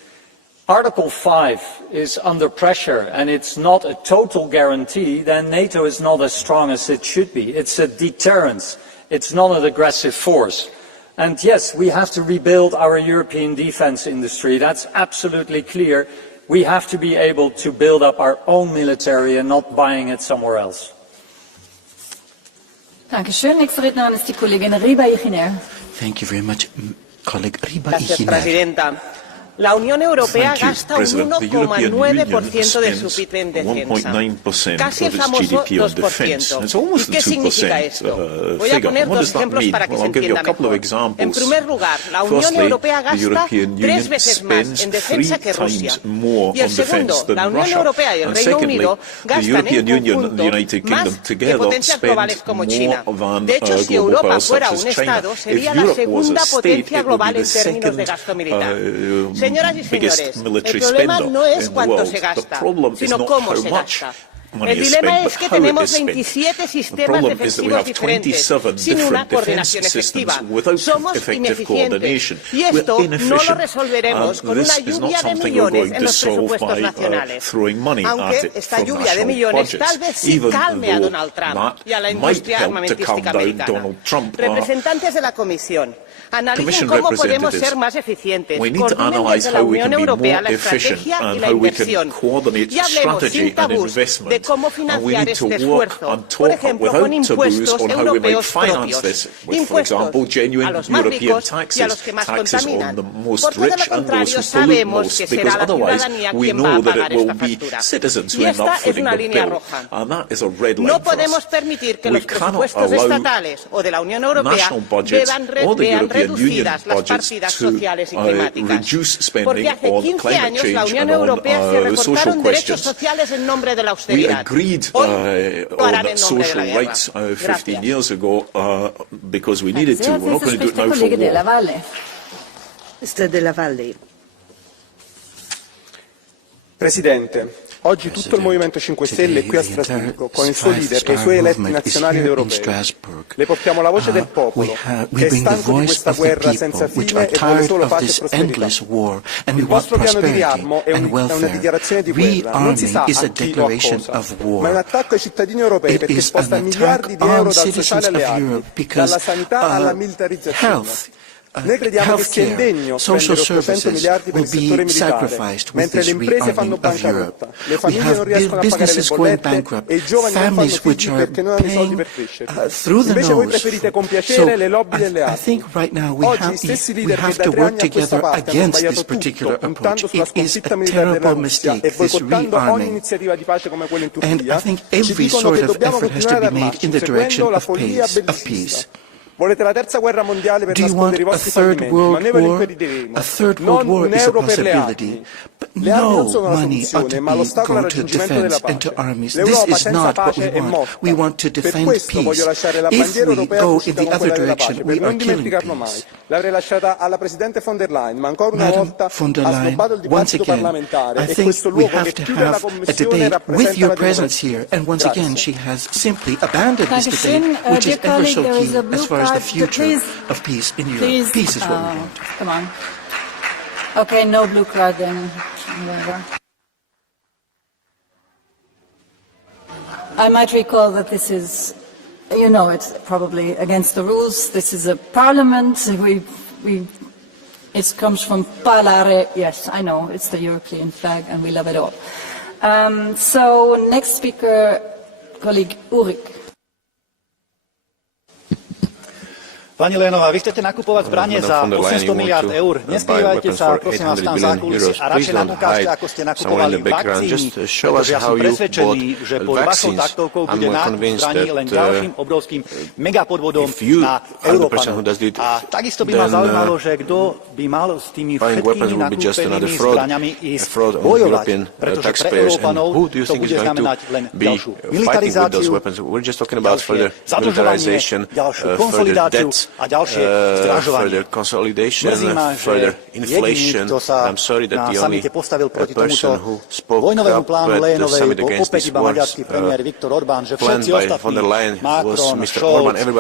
Article 5 is under pressure and it's not a total guarantee, then NATO is not as strong as it should be. It's a deterrence. It's not an aggressive force. And yes, we have to rebuild our European defense industry. That's absolutely clear. We have to be able to build up our own military and not buying it somewhere else. Dankeschön. Nächste Rednerin ist die Kollegin Riba-Ichiner. Thank you very much, colleague Gracias, Riba-Ichiner. Presidenta. La Unión Europea gasta un 1,9% de su PIB en defensa, casi el famoso 2%. ¿Y qué significa esto? Voy a poner dos ejemplos para que se entienda mejor. En primer lugar, la Unión Europea gasta 3 veces más en defensa que Rusia. Y el segundo, la Unión Europea y el Reino Unido gastan en conjunto más que potencias globales como China. De hecho, si Europa fuera un Estado, sería la segunda potencia global en términos de gasto militar. Señoras y señores, el problema no es cuánto se gasta, sino cómo se gasta. El dilema es que tenemos 27 sistemas defensivos diferentes, sin una coordinación efectiva. Somos ineficientes y esto no lo resolveremos con una lluvia de millones en los presupuestos nacionales. Aunque esta lluvia de millones tal vez sí calme a Donald Trump y a la industria armamentística americana. Representantes de la Comisión, analicen cómo podemos ser más eficientes, coordinen desde la Unión Europea la estrategia y la inversión y hablemos sin tabús de cómo financiar este esfuerzo, por ejemplo, con impuestos europeos propios, impuestos a los más ricos y a los que más contaminan, porque de lo contrario sabemos que será la ciudadanía quien va a pagar esta factura. Y esta es una línea roja. No podemos permitir que los presupuestos estatales o de la Unión Europea vean reducidas las partidas sociales y climáticas, porque hace 15 años la Unión Europea se recortaron derechos sociales en nombre de la austeridad. On social rights 15 years ago because we needed to. We're not going to do it now for war. Mr. Della Valle. Presidente, oggi tutto il Movimento 5 Stelle è qui a Strasburgo con il suo leader e i suoi eletti nazionali ed europei. Le portiamo la voce del popolo, che è stanco di questa guerra senza fine e vuole solo pace e prosperità. Il vostro piano di riarmo è una dichiarazione di guerra, non si sa a chi o a cosa, ma è un attacco ai cittadini europei perché sposta miliardi di euro dal sociale alle armi, dalla sanità alla militarizzazione. Noi crediamo che sia indegno spendere 800 miliardi per il settore militare, mentre le imprese fanno bancarotta, le famiglie non riescono a pagare le bollette e i giovani non fanno figli perché non hanno i soldi per crescere. Invece voi preferite compiacere le lobby delle armi. Oggi gli stessi leader che da 3 anni a questa parte hanno sbagliato tutto, puntando sulla sconfitta militare della Russia e boicottando ogni iniziativa di pace come quella in Turchia, ci dicono che dobbiamo continuare ad armarci, seguendo la follia bellicista. Volete la terza guerra mondiale per nascondere i vostri fallimenti, ma noi ve lo impediremo. Non un euro per le armi. Le armi non sono la soluzione, ma l'ostacolo al raggiungimento della pace. L'Europa senza pace è morta. Per questo voglio lasciare la bandiera europea fucita con quella della pace, per non dimenticarlo mai. L'avrei lasciata alla Presidente von der Leyen, ma ancora una volta ha snobbato il dibattito parlamentare e questo luogo che chiude la Commissione rappresenta la democrazia. The future of peace in Europe. Peace is what we want. Come on. Okay, no blue card then. I might recall that this is, you know, it's probably against the rules. This is a parliament. It comes from parlare. Yes, I know, it's the European flag and we love it all. So, next speaker, colleague Urik. Pani Leyenová, vy chcete nakupovať zbranie za 800 miliárd eur. Neskrývajte sa, prosím vás, tam zákulisí a radšej nám ukážte, ako ste nakupovali vakcíny, pretože ja som presvedčený, že pod vašou taktovkou bude nákup zbraní len ďalším obrovským megapodvodom na Európanov. A takisto by ma zaujímalo, že kto by mal s tými všetkými nakúpenými zbraniami ísť bojovať, pretože pre Európanov to bude znamenať len ďalšiu militarizáciu, ďalšie zadlžovanie, ďalšiu konsolidáciu a ďalšie zdražovanie. Mrzí ma, že jediný, kto sa na samite postavil proti tomuto vojnovému plánu Leyenovej, bol opäť iba maďarský premiér Viktor Orbán, že všetci ostatní, Macron, Scholz,